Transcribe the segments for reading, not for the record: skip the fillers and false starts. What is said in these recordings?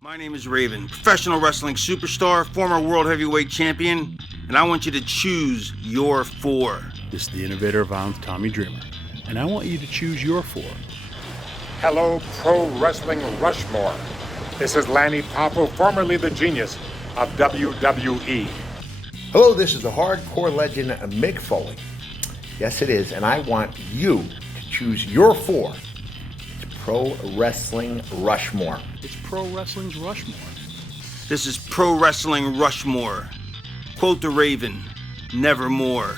My name is Raven, professional wrestling superstar, former world heavyweight champion, and I want you to choose your four. This is the innovator of violence, Tommy Dreamer, and I want you to choose your four. Hello, Pro Wrestling Rushmore. This is Lanny Poffo, formerly the genius of WWE. Hello, this is the hardcore legend Mick Foley. Yes, it is, and I want you to choose your four. It's Pro Wrestling Rushmore. It's Pro Wrestling's Rushmore. This is Pro Wrestling Rushmore. Quote the Raven, nevermore.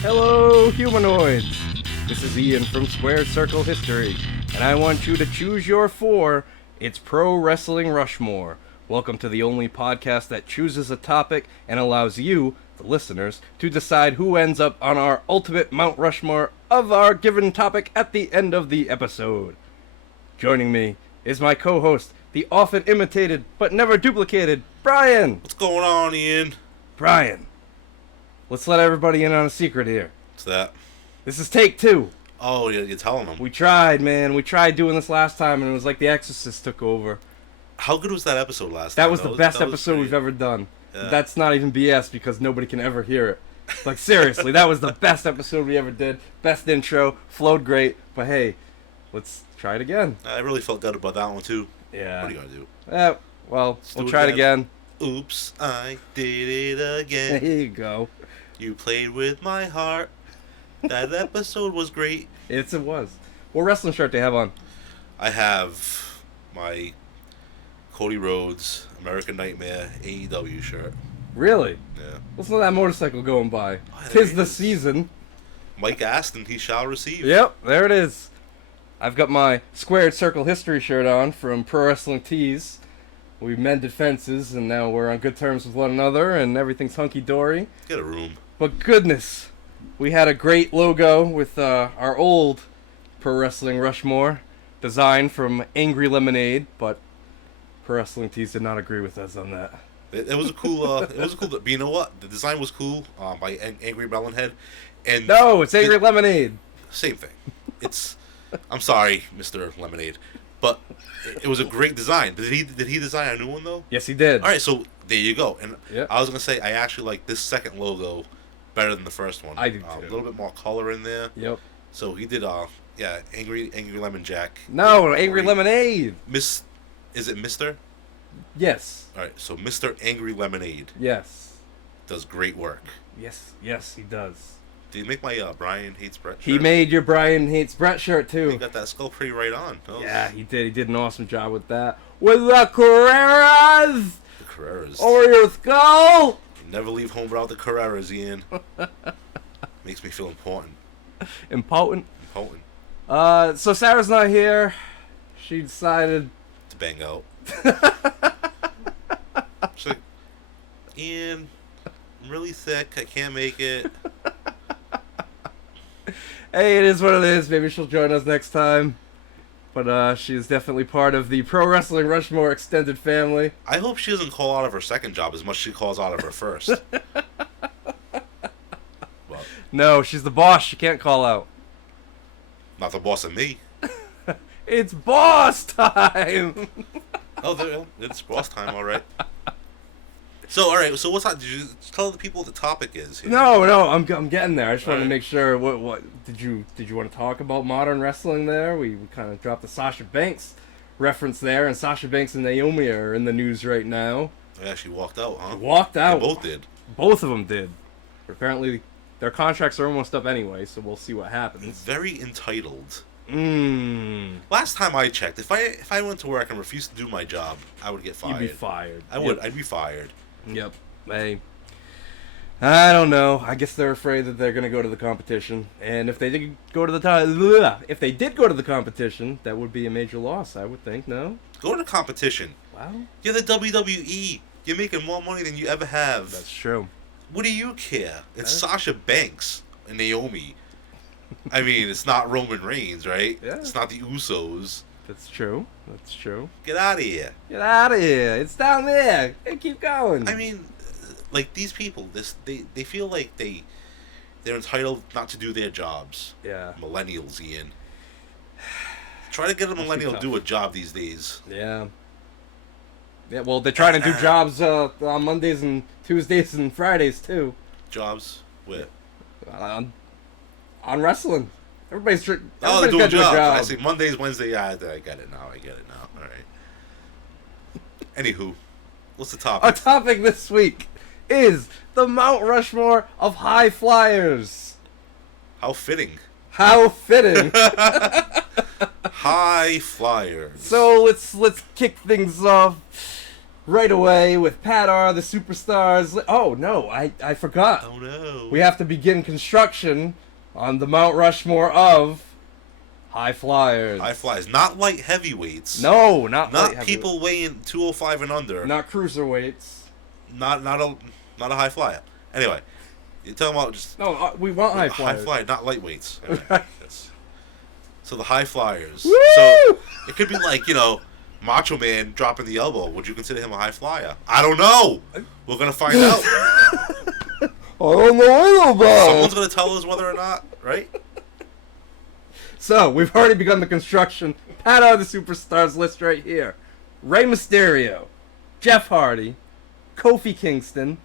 Hello, humanoids! This is Ian from Squared Circle History, and I want you to choose your four. It's Pro Wrestling Rushmore. Welcome to the only podcast that chooses a topic and allows you, the listeners, to decide who ends up on our ultimate Mount Rushmore of our given topic at the end of the episode. Joining me is my co-host, the often imitated but never duplicated, Brian! What's going on, Ian? Brian, let's let everybody in on a secret here. What's that? This is take two. Oh, you're telling them. We tried, man. We tried doing this last time, and it was like The Exorcist took over. How good was that episode last That time? was the best episode we've ever done. Yeah. That's not even BS because nobody can ever hear it. Like, seriously, that was the best episode we ever did. Best intro. Flowed great. But hey, let's try it again. I really felt good about that one, too. Yeah. What are you going to do? Well, Let's we'll do it try it again. Oops, I did it again. There you go. You played with my heart. That episode was great. It was. What wrestling shirt do you have on? I have my Cody Rhodes American Nightmare AEW shirt. Really? Yeah. Listen to that motorcycle going by. Oh, there Tis he the is. season. Mike asked and he shall receive. Yep, there it is. I've got my Squared Circle History shirt on from Pro Wrestling Tees. We mended fences, and now we're on good terms with one another, and everything's hunky-dory. Get a room. But goodness, we had a great logo with our old Pro Wrestling Rushmore, designed from Angry Lemonade, but Pro Wrestling Tees did not agree with us on that. It was a cool, but you know what? The design was cool by Angry Melonhead. And No, it's Angry Lemonade. Same thing. It's. I'm sorry, Mr. Lemonade, but it was a great design. Did he design a new one though? Yes, he did. All right, so there you go. And Yep. I was gonna say I actually like this second logo better than the first one. I do A too. little bit more color in there. Yep. So he did Angry Lemon Jack. No, Angry Great. Lemonade. Is it Mr.? Yes. All right, so Mr. Angry Lemonade Yes. does great work. Yes, he does. Did he make my Brian Hates Brett shirt? He made your Brian Hates Brett shirt, too. He got that skull pretty right on. That was- Yeah, he did. He did an awesome job with that. With the Carreras The Carreras. over your skull. You never leave home without the Carreras, Ian. Makes me feel important. Important. Important. So Sarah's not here. She decided. To bang out. She's like, Ian, I'm really sick. I can't make it. Hey, it is what it is. Maybe she'll join us next time. But she is definitely part of the Pro Wrestling Rushmore extended family. I hope she doesn't call out of her second job as much as she calls out of her first. Well, No, she's the boss. She can't call out. not the boss of me. It's boss time. Oh, it's boss time, all right. So, all right. So, what's that? Did you tell the people what the topic is? Here? No, I'm getting there. I just wanted to Alright. make sure. What did you want to talk about modern wrestling? There, we kind of dropped the Sasha Banks reference there, and Sasha Banks and Naomi are in the news right now. They actually walked out, huh? Walked out. They both did. Both of them did. Apparently, their contracts are almost up anyway, so we'll see what happens. Very entitled. Last time I checked, if I went to work and refused to do my job, I would get fired. You'd be fired. I would. I'd be fired. Yep. Hey. I don't know. I guess they're afraid that they're gonna go to the competition, and if they did go to the competition, that would be a major loss. I would think. No. Go to the competition. Wow. You're the WWE. You're making more money than you ever have. That's true. What do you care? It's Sasha Banks and Naomi. I mean, it's not Roman Reigns, right? Yeah. It's not the Usos. That's true. That's true. Get out of here. Get out of here. It's down there. Hey, keep going. I mean, like, these people, they feel like they're entitled not to do their jobs. Yeah. Millennials, Ian. Try to get a millennial to do a job these days. Yeah. Yeah, well, they're trying to do jobs on Mondays and Tuesdays and Fridays, too. Jobs? Where? On wrestling. Everybody's they're got doing to do a jobs. job. I see Mondays, Wednesday. Yeah, I get it now. All right. Anywho, what's the topic? Our topic this week is the Mount Rushmore of high flyers. How fitting. How fitting. High flyers. So let's kick things off right away with Pat R, the superstars. Oh no, I forgot. Oh no. We have to begin construction on the Mount Rushmore of high flyers. High flyers, not light heavyweights. No, not light people weighing 205 and under. Not cruiserweights. Not a high flyer. Anyway, you're talking about just No, we want high flyers. High flyer, not lightweights. Anyway, yes. So the high flyers. Woo! So it could be like, Macho Man dropping the elbow. Would you consider him a high flyer? I don't know. We're gonna find out. I don't know about. Someone's gonna tell us whether or not, right? So we've already begun the construction. Pat R, the superstars list right here: Rey Mysterio, Jeff Hardy, Kofi Kingston,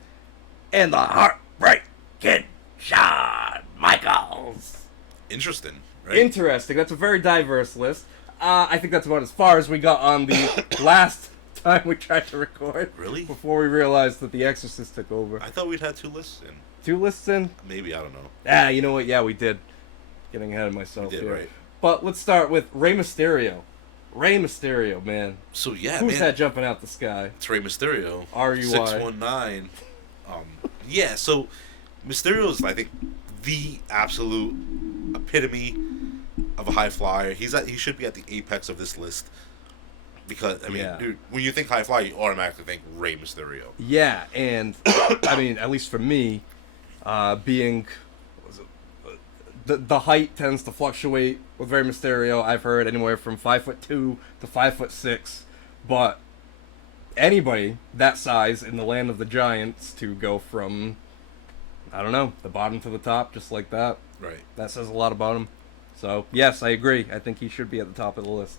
and the Heartbreaking Shawn Michaels. Interesting, right? Interesting. That's a very diverse list. I think that's about as far as we got on the last time we tried to record. Really? Before we realized that The Exorcist took over. I thought we'd had 2 lists in. 2 lists in? Maybe, I don't know. You know what? Yeah, we did. Getting ahead of myself We did, here. right. But let's start with Rey Mysterio. Rey Mysterio, man. So yeah, Who's man. that jumping out the sky? It's Rey Mysterio. R-U-I. 619. Yeah, so Mysterio's, I think, the absolute epitome of a high flyer. He should be at the apex of this list. Because, I mean, dude, when you think high flyer, you automatically think Rey Mysterio. Yeah, and, I mean, at least for me, being... The height tends to fluctuate with Rey Mysterio. I've heard anywhere from 5'2" to 5'6", but anybody that size in the land of the giants to go from, I don't know, the bottom to the top just like that. Right. That says a lot about him. So yes, I agree. I think he should be at the top of the list.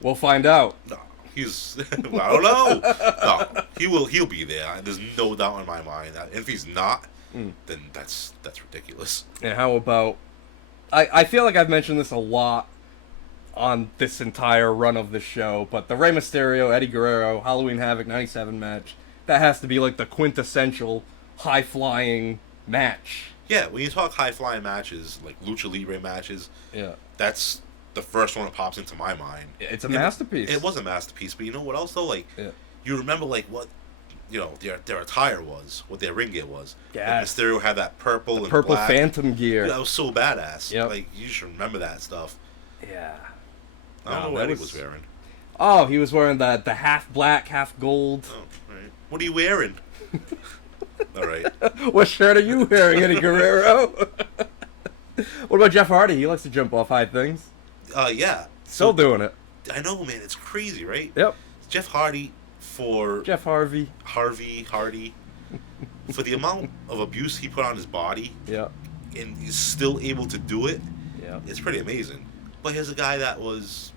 We'll find out. No, he's. I don't know. No, he'll be there. There's no doubt in my mind that if he's not, then that's ridiculous. And how about? I feel like I've mentioned this a lot on this entire run of the show, but the Rey Mysterio, Eddie Guerrero, Halloween Havoc 97 match, that has to be like the quintessential high-flying match. Yeah, when you talk high-flying matches, like Lucha Libre matches, Yeah. that's the first one that pops into my mind. It's a masterpiece. It was a masterpiece, but you know what else, though? Like, Yeah. you remember, like, what, their attire was, what their ring gear was. Yes. Like Mysterio had that purple and Purple black. Phantom gear. Dude, that was so badass. Yep. Like, you should remember that stuff. Yeah. I don't know what Eddie was wearing. Oh, he was wearing the half black, half gold. Oh, right. What are you wearing? All right. What shirt are you wearing, Eddie Guerrero? What about Jeff Hardy? He likes to jump off high things. Yeah. Still doing it. I know, man. It's crazy, right? Yep. Jeff Hardy for Jeff Hardy. Hardy, for the amount of abuse he put on his body, Yeah. and he's still able to do it. Yeah. It's pretty amazing. But here's a guy that was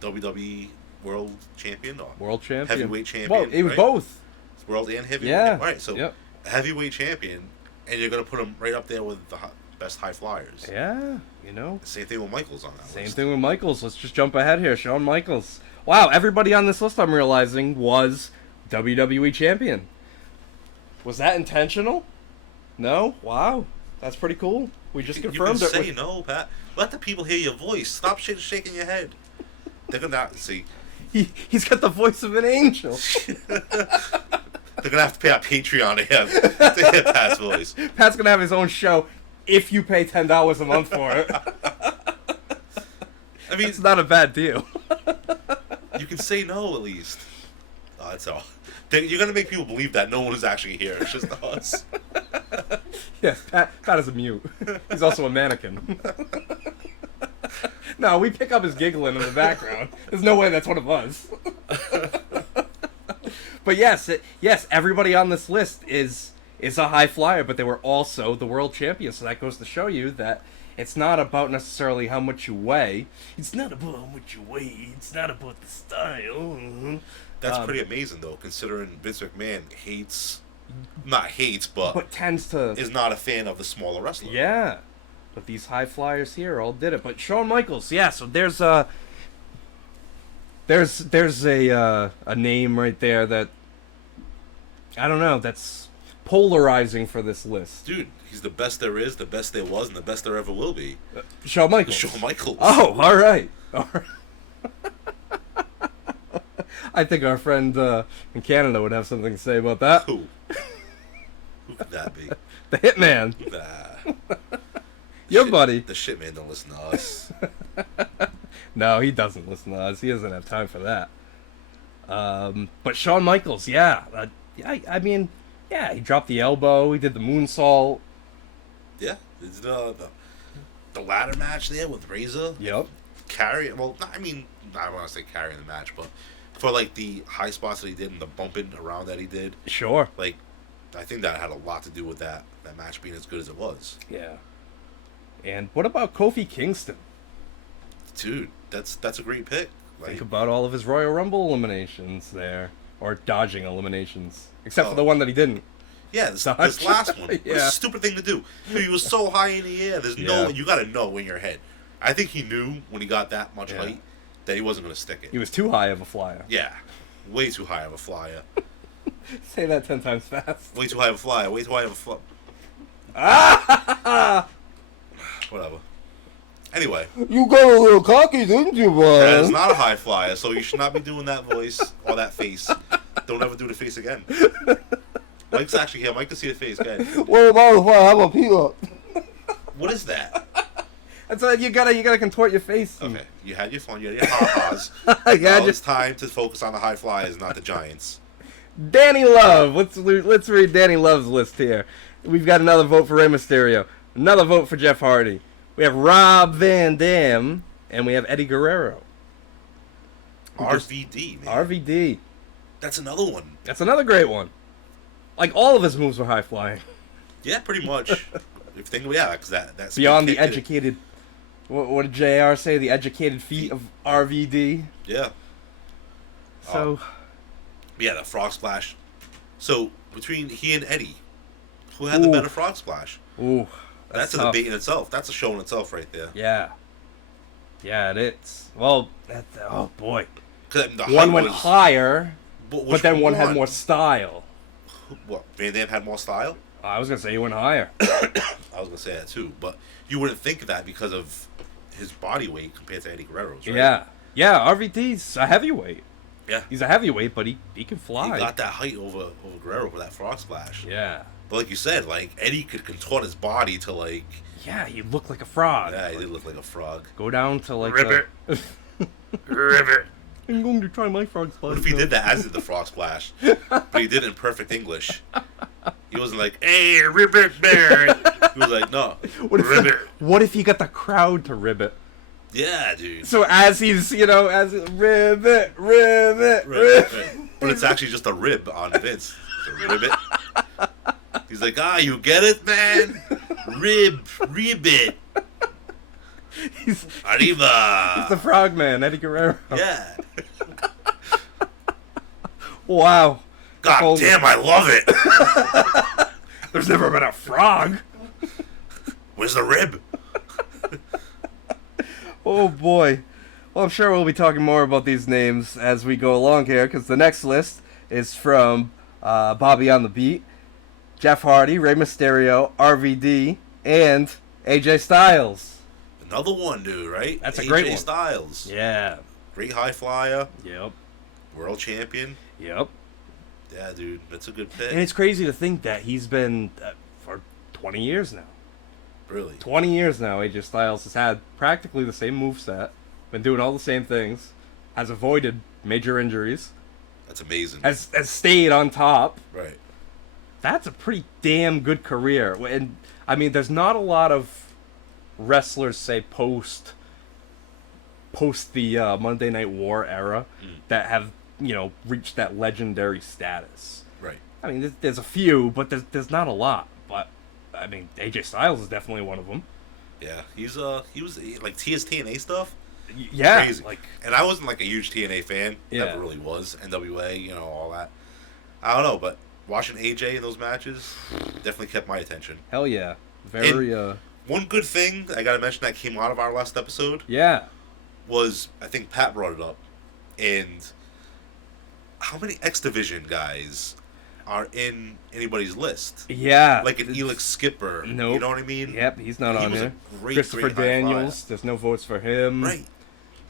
WWE World Champion, or World champion. Heavyweight champion. Well, he was right? both. World and heavyweight. Yeah. All right, so Yep. a heavyweight champion, and you're gonna put him right up there with the best high flyers. Yeah. You know. Same thing with Michaels on that Same list. thing with Michaels. Let's just jump ahead here. Shawn Michaels. Wow, everybody on this list, I'm realizing, was WWE champion. Was that intentional? No? Wow. That's pretty cool. We just You confirmed can it. say no, Pat. Let the people hear your voice. Stop shaking your head. They're gonna see. He's got the voice of an angel. They're gonna have to pay our Patreon to hear Pat's voice. Pat's gonna have his own show if you pay $10 a month for it. I mean, It's not a bad deal. you can say no at least. Oh, that's all. You're gonna make people believe that no one is actually here. It's just us. Yes, Pat is a mute. He's also a mannequin. No, we pick up his giggling in the background. There's no way that's one of us. But yes, everybody on this list is a high flyer, but they were also the world champions. So that goes to show you that it's not about necessarily how much you weigh. It's not about how much you weigh. It's not about the style. That's pretty amazing, though, considering Vince McMahon but tends to is not a fan of the smaller wrestler. Yeah, but these high flyers here all did it. But Shawn Michaels, yeah. So there's a name right there that I don't know. That's polarizing for this list. Dude, he's the best there is, the best there was, and the best there ever will be. Shawn Michaels. Shawn Michaels. Oh, all right. I think our friend in Canada would have something to say about that. Who? Who could that be? The Hitman. Nah. Your buddy. The shit man don't listen to us. No, he doesn't listen to us. He doesn't have time for that. But Shawn Michaels, yeah. I mean, yeah, he dropped the elbow. He did the moonsault. Yeah. It's the ladder match there with Razor. Yep. I don't want to say carrying the match, but for like the high spots that he did and the bumping around that he did, Sure. like I think that had a lot to do with that match being as good as it was. Yeah. And what about Kofi Kingston? Dude, that's a great pick. Like, Think about all of his Royal Rumble eliminations there, or dodging eliminations, except for the one that he didn't. yeah, this Dodge. last one. It was Yeah. a stupid thing to do. Dude, he was so high in the air. You got to know in your head. I think he knew when he got that much height that he wasn't going to stick it. He was too high of a flyer. Yeah, way too high of a flyer. Say that 10 times fast. Way too high of a flyer. Way too high of a flyer. Whatever. Anyway. You got a little cocky, didn't you, boy? That is not a high flyer, so you should not be doing that voice or that face. Don't ever do the face again. Mike's actually here. Mike can see the face. Go ahead. What about if I have a peanut? What is that? That's why you gotta contort your face. Okay, you had your fun. You had your ha-has. Yeah, Now it's time to focus on the high flyers, not the Giants. Danny Love. Let's read Danny Love's list here. We've got another vote for Rey Mysterio. Another vote for Jeff Hardy. We have Rob Van Dam, and we have Eddie Guerrero. RVD, man. RVD. That's another one. That's another great one. Like, all of his moves were high flying. Yeah, pretty much. If you think, because that's Beyond the educated. What did JR say? The educated feet of RVD. Yeah. So. Yeah, the frog splash. So between he and Eddie, who had the better frog splash? Ooh. That's a tough. debate in itself. That's a show in itself right there. Yeah. Yeah, it is. Well, oh boy. The One height went was- higher, but but then one had more style. What? Van Damme had more style? I was gonna say he went higher. I was gonna say that too, but you wouldn't think of that because of his body weight compared to Eddie Guerrero's, right? Yeah. Yeah, RVD's a heavyweight. Yeah. He's a heavyweight, but he can fly. He got that height over Guerrero with that frog splash. Yeah. But like you said, like Eddie could contort his body to like. Yeah, he looked like a frog. Yeah, he did look like a frog. Go down to like Ribbit. Ribbit. I'm going to try my frog splash. What if he did that as did the frog splash, but he did it in perfect English? He wasn't like, "Hey, Ribbit Bear." He was like, "No, Ribbit." What if he got the crowd to ribbit? Yeah, dude. So as he's, ribbit. But it's actually just a rib on Vince. It's a ribbit. He's like, you get it, man? Ribbit. Arriba. He's the frogman, Eddie Guerrero. Yeah. Wow. God damn, I love it. There's never been a frog. Where's the rib? Oh boy. Well, I'm sure we'll be talking more about these names as we go along here, because the next list is from Bobby on the Beat, Jeff Hardy, Rey Mysterio, RVD, and AJ Styles. Another one, dude, right? That's a great one. AJ Styles. Yeah. Great high flyer. Yep. World champion. Yep. Yeah, dude, that's a good pick. And it's crazy to think that he's been for 20 years now. Really? 20 years now, AJ Styles has had practically the same moveset, been doing all the same things, has avoided major injuries, That's amazing. has stayed on top. Right. That's a pretty damn good career. And, I mean, there's not a lot of wrestlers, say, post the Monday Night War era that have, reached that legendary status. Right. I mean, there's a few, but there's not a lot. But, I mean, AJ Styles is definitely one of them. Yeah, he was like TNA stuff. Yeah, Crazy. And I wasn't like a huge TNA fan. Yeah. Never really was. NWA, all that. I don't know, but watching AJ in those matches definitely kept my attention. Hell yeah. Very, One good thing I gotta mention that came out of our last episode yeah. was, I think Pat brought it up, and how many X Division guys are in anybody's list? Yeah. Like an Elix Skipper. Nope. You know what I mean? Yep, he's not on was there. a great, Christopher great high Daniels, there's no votes for him. Right.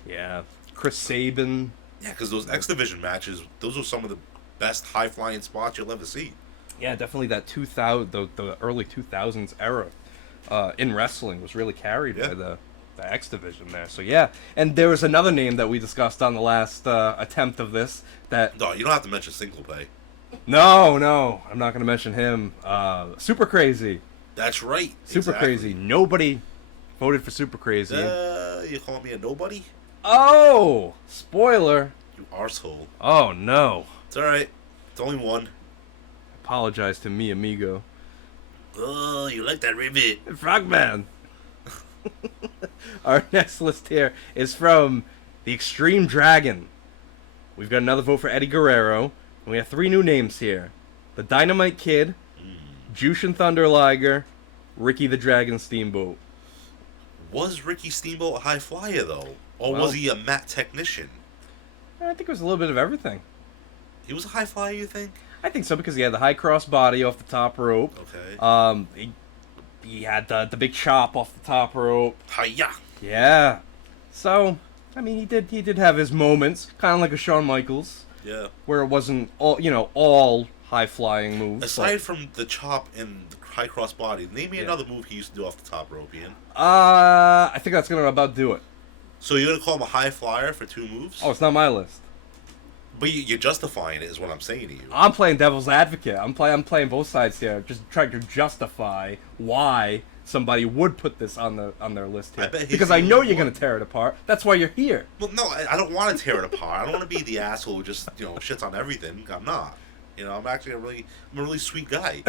Yeah. Chris Sabin. Yeah, because those X Division matches, those are some of the best high flying spots you'll ever see. Yeah, definitely that 2000, the early 2000s era in wrestling was really carried by the X Division there. So yeah, and there was another name that we discussed on the last attempt of this that... No, you don't have to mention Single Pay. No, I'm not going to mention him. Super Crazy. That's right. Super exactly. Crazy. Nobody voted for Super Crazy. You calling me a nobody? Oh! Spoiler. You arsehole. Oh, no. It's alright. It's only one. Apologize to me, amigo. Oh, you like that ribbit. Frogman. Our next list here is from the Extreme Dragon. We've got another vote for Eddie Guerrero. And we have 3 new names here. The Dynamite Kid, Jushin Thunder Liger, Ricky the Dragon Steamboat. Was Ricky Steamboat a high flyer, though? Or Well- was he a mat technician? I think it was a little bit of everything. He was a high flyer, you think? I think so, because he had the high cross body off the top rope. Okay. He had the big chop off the top rope. Hiya! Yeah. So, I mean, he did have his moments, kind of like a Shawn Michaels, Yeah. where it wasn't all high flying moves. Aside from the chop and the high cross body, name me another move he used to do off the top rope, Ian. I think that's gonna about do it. So you're gonna call him a high flyer for 2 moves? Oh, it's not my list. But you're justifying it, is what I'm saying to you. I'm playing devil's advocate. I'm playing both sides here, just trying to justify why somebody would put this on their list here. I bet he's Because the I know only you're one. gonna tear it apart. That's why you're here. Well, no, I don't want to tear it apart. I don't want to be the asshole who just shits on everything. I'm not. I'm actually I'm a really sweet guy.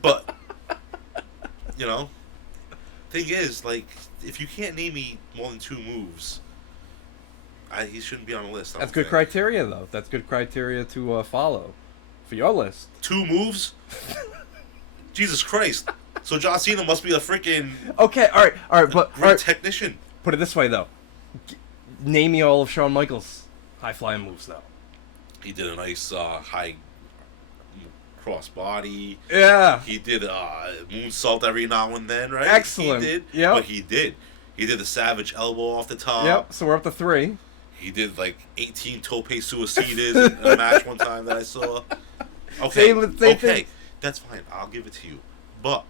But thing is, like, if you can't name me more than 2 moves, he shouldn't be on the list. I That's don't good think. criteria, though. That's good criteria to follow for your list. 2 moves? Jesus Christ! So John Cena must be a freaking Okay, all right, but great technician. put it this way, though. Name me all of Shawn Michaels' high flying moves, though. He did a nice high cross body. Yeah. He did moonsault every now and then, right? Excellent. He did. Yep. But he did. He did the savage elbow off the top. Yep. So we're up to 3. He did like 18 tope suicidas in a match one time that I saw. Okay. Same- That's fine. I'll give it to you. But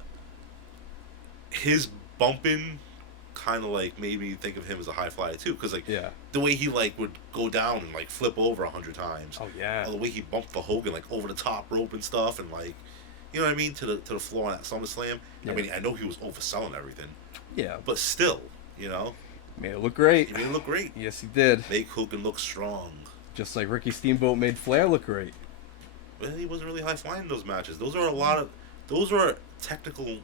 his bumping kind of like made me think of him as a high flyer too, because like the way he like would go down and like flip over 100 times. Oh yeah. Or the way he bumped the Hogan like over the top rope and stuff, and like, you know what I mean, to the floor on that SummerSlam. Yeah. I mean, I know he was overselling everything, Yeah. but still, Made it look great. he made it look great. Yes, he did. Make Hogan look strong. Just like Ricky Steamboat made Flair look great. Well, he wasn't really high flying in those matches. Those are technical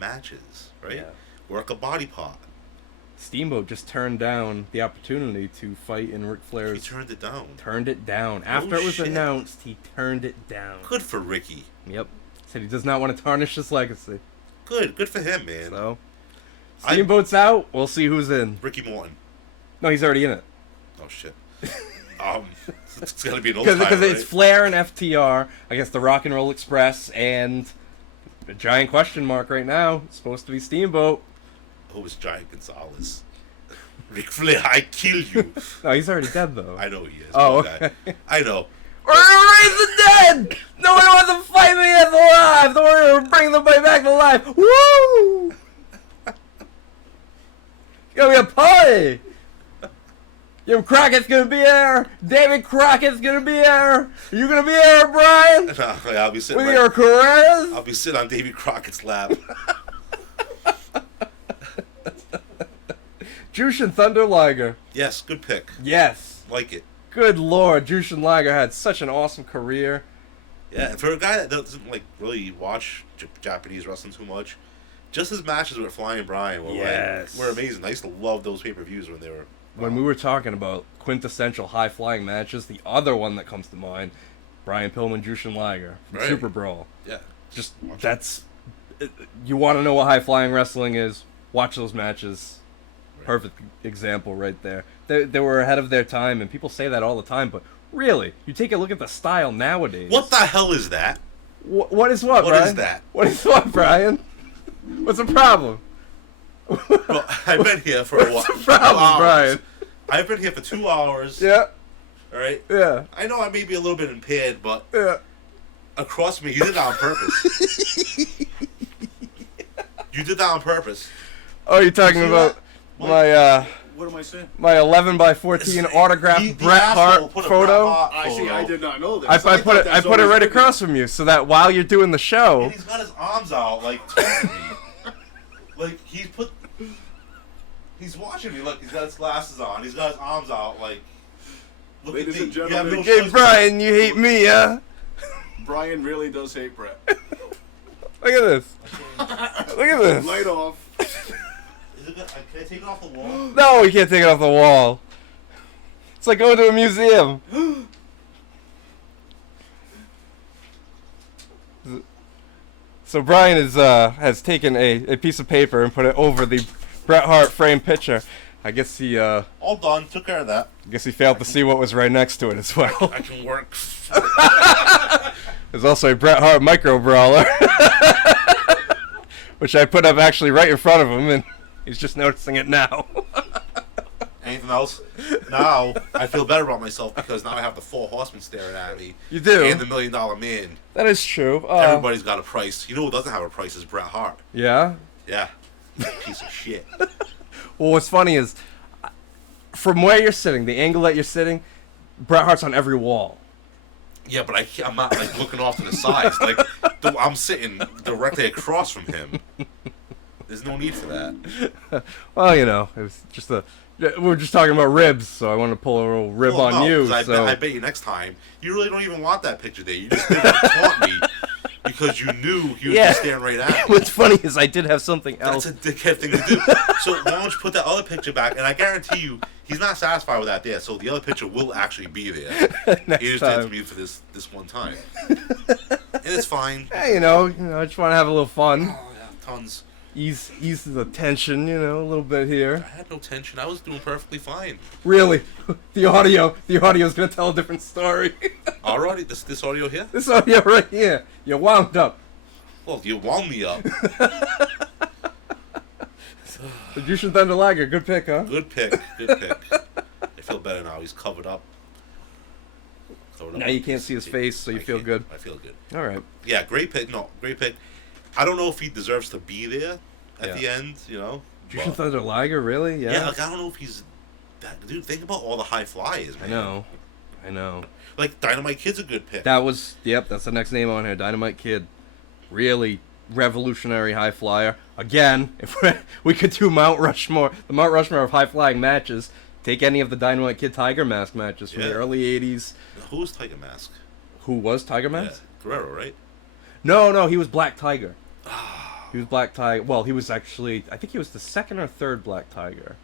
matches, right? Yeah. Work a body part. Steamboat just turned down the opportunity to fight in Ric He Flair's. turned it down. Turned it down. After it was shit. announced, he turned it down. Good for Ricky. Yep. Said he does not want to tarnish his legacy. Good for him, man. So, Steamboat's out. We'll see who's in. Ricky Morton. No, he's already in it. Oh shit. It's gotta be an old Because timer, it's right? Flair and FTR against the Rock and Roll Express and a giant question mark right now. It's supposed to be Steamboat. Who is Giant Gonzalez? Ric Flair, I kill you. No, he's already dead though. I know he is. Oh, Poor okay. guy. I know. We're gonna raise the dead! No one wants to fight me as alive! Don't worry, we're bringing the fight back to life! Woo! It's gonna be a party! Jim Crockett's gonna be there! David Crockett's gonna be there! Are you gonna be there, Brian? I'll be sitting With your careers? I'll be sitting on Davy Crockett's lap. Jushin Thunder Liger. Yes, good pick. Yes. Like it. Good lord, Jushin Liger had such an awesome career. Yeah, and for a guy that doesn't like really watch Japanese wrestling too much, just his matches with Flyin Brian were Yes. were amazing. I used to love those pay-per-views when they were. When we were talking about quintessential high-flying matches, the other one that comes to mind, Brian Pillman, Jushin Liger from Right. Super Brawl. Yeah. Just Watch that's you want to know what high-flying wrestling is? Watch those matches. Right. Perfect example right there. They were ahead of their time, and people say that all the time, but really, you take a look at the style nowadays. What the hell is that? What is what, What Brian? is that? What is what, Brian? What's the problem? Well, I've been here for a while. What's the problem, Brian? I've been here for 2 hours. Yeah, All right. yeah, I know I may be a little bit impaired, but yeah. across me, you did that on purpose. You did that on purpose. Oh, you're talking See about that? my What am I saying? my 11 by 14 autographed The Bret asshole Hart put a photo. Bret Hart I see. photo. I did not know this. I thought put it that's right always been across from you, so that while you're doing the show, And he's got his arms out, like, towards me. Like, he's watching me. Look, he's got his glasses on. He's got his arms out, like, look Ladies at me. and You have gentlemen. no hey choice. Brian, you hate me, huh? Brian really does hate Brett. Look at this. Look at this. Light off. Is it good? Can I take it off the wall? No, you can't take it off the wall. It's like going to a museum. So Brian has taken a piece of paper and put it over the Bret Hart framed picture. I guess he All done. Took care of that. failed to see what was right next to it as well. I can work. There's also a Bret Hart micro brawler, which I put up actually right in front of him, and he's just noticing it now. Anything else? Now, I feel better about myself because now I have the 4 horsemen staring at me. You do. And the $1 Million Man. That is true. Everybody's got a price. You know who doesn't have a price is Bret Hart. Yeah. Yeah. Piece of shit. Well, what's funny is, from where you're sitting, the angle that you're sitting, Bret Hart's on every wall. Yeah, but I'm not like looking off to the sides. Like I'm sitting directly across from him. There's no need for that. Well, you know, it was just we were just talking about ribs, so I wanted to pull a little rib Well, on no, you. 'cause So I bet you next time you really don't even want that picture there. You just did it to taunt me because you knew he was just staring right at me. What's funny is I did have something else. That's a dickhead thing to do. So why don't you put that other picture back? And I guarantee you, he's not satisfied with that there. So the other picture will actually be there. Next He just did it to time. me for this one time. And it's fine. Hey, you know, I just want to have a little fun, Oh, yeah, tons. ease the tension, you know, a little bit here. I had no tension. I was doing perfectly fine. Really, the audio's gonna tell a different story. Alrighty, this audio here. This audio right here, you wound up. Well, you wound me up. The Jushin Thunder Liger, good pick, huh? Good pick. Good pick. I feel better now. He's covered up. Now you can't see his face, so you feel good. I feel good. All right. Yeah, great pick. No, great pick. I don't know if he deserves to be there at the end, you know. Jushin but- Thunder Liger, really? Yeah, Yeah. like I don't know if he's that dude. Think about all the high flyers, man. I know. Like Dynamite Kid's a good pick. That's the next name on here, Dynamite Kid. Really revolutionary high flyer. Again, if we could do Mount Rushmore, the Mount Rushmore of high flying matches. Take any of the Dynamite Kid Tiger Mask matches from the Yeah. early '80s. Who was Tiger Mask? Who was Tiger Yeah, Mask? Guerrero, right? No, he was Black Tiger. He was Black Tiger. Well, he was actually, I think he was the second or third Black Tiger.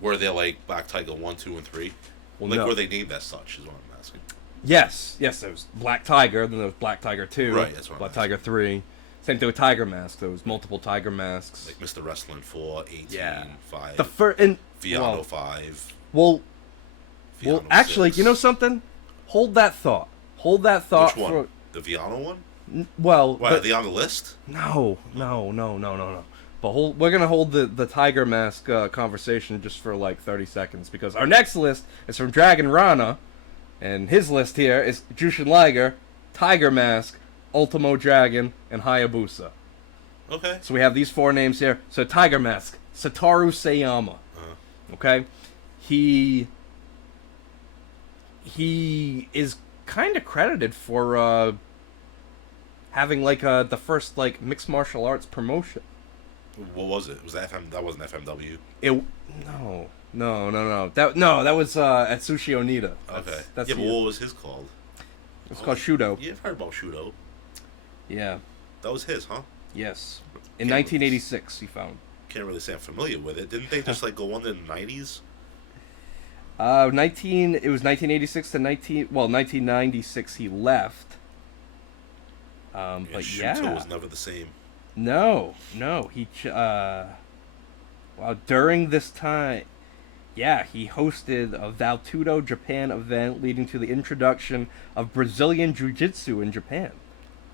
Were they like Black Tiger 1, 2, and 3? Well, Like no. were they named as such? Is what I'm asking. Yes, there was Black Tiger, then there was Black Tiger 2, Right, that's what I'm Black asking. Tiger 3. Same thing with Tiger Mask. There was multiple Tiger Masks. Like Mr. Wrestling 4, 18, Yeah. 5, The first and Viano 5. well, Viano actually, 6. you know something? Hold that thought. Hold that thought. Which one? For, The Viano one? Well, Why, are they on the list? No. But we're gonna hold the Tiger Mask conversation just for like 30 seconds because our next list is from Dragon Rana, and his list here is Jushin Liger, Tiger Mask, Ultimo Dragon, and Hayabusa. Okay. So we have these 4 names here. So Tiger Mask, Satoru Sayama. Okay, he is kind of credited for having like the first like mixed martial arts promotion. What was it? Was that that wasn't FMW? No. That was at Sushi Onita. Okay. That's yeah, but what was his called? It's called Shudo. Yeah, I've heard about Shudo. Yeah. That was his, huh? Yes. In 1986, he found. Can't really say I'm familiar with it. Didn't they just like go under in the 90s? It was 1986 to 1996 he left. But Shuto yeah. was never the same. No, during this time, yeah, he hosted a Valtudo Japan event leading to the introduction of Brazilian Jiu-Jitsu in Japan.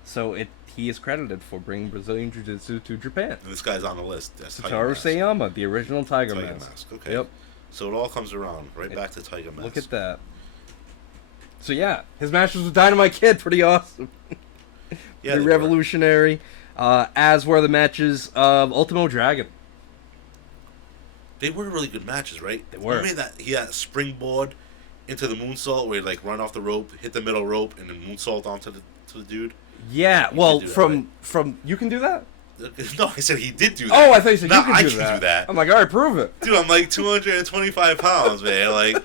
So he is credited for bringing Brazilian Jiu-Jitsu to Japan. And this guy's on the list. That's Satoru Sayama, the original Tiger Mask. Okay. Yep. So it all comes around, right back to Tiger Mask. Look at that. So yeah, his matches with Dynamite Kid, pretty awesome. Yeah, Pretty revolutionary. As were the matches of Ultimo Dragon. They were really good matches, right? They were. He had a springboard into the moonsault where he'd like run off the rope, hit the middle rope, and then moonsault onto the dude. Yeah, well, from you can do that? No, I said he did do that. Oh, I thought you said no, you could I do can that. do that. I'm like, all right, prove it. Dude, I'm like 225 pounds, man. Like,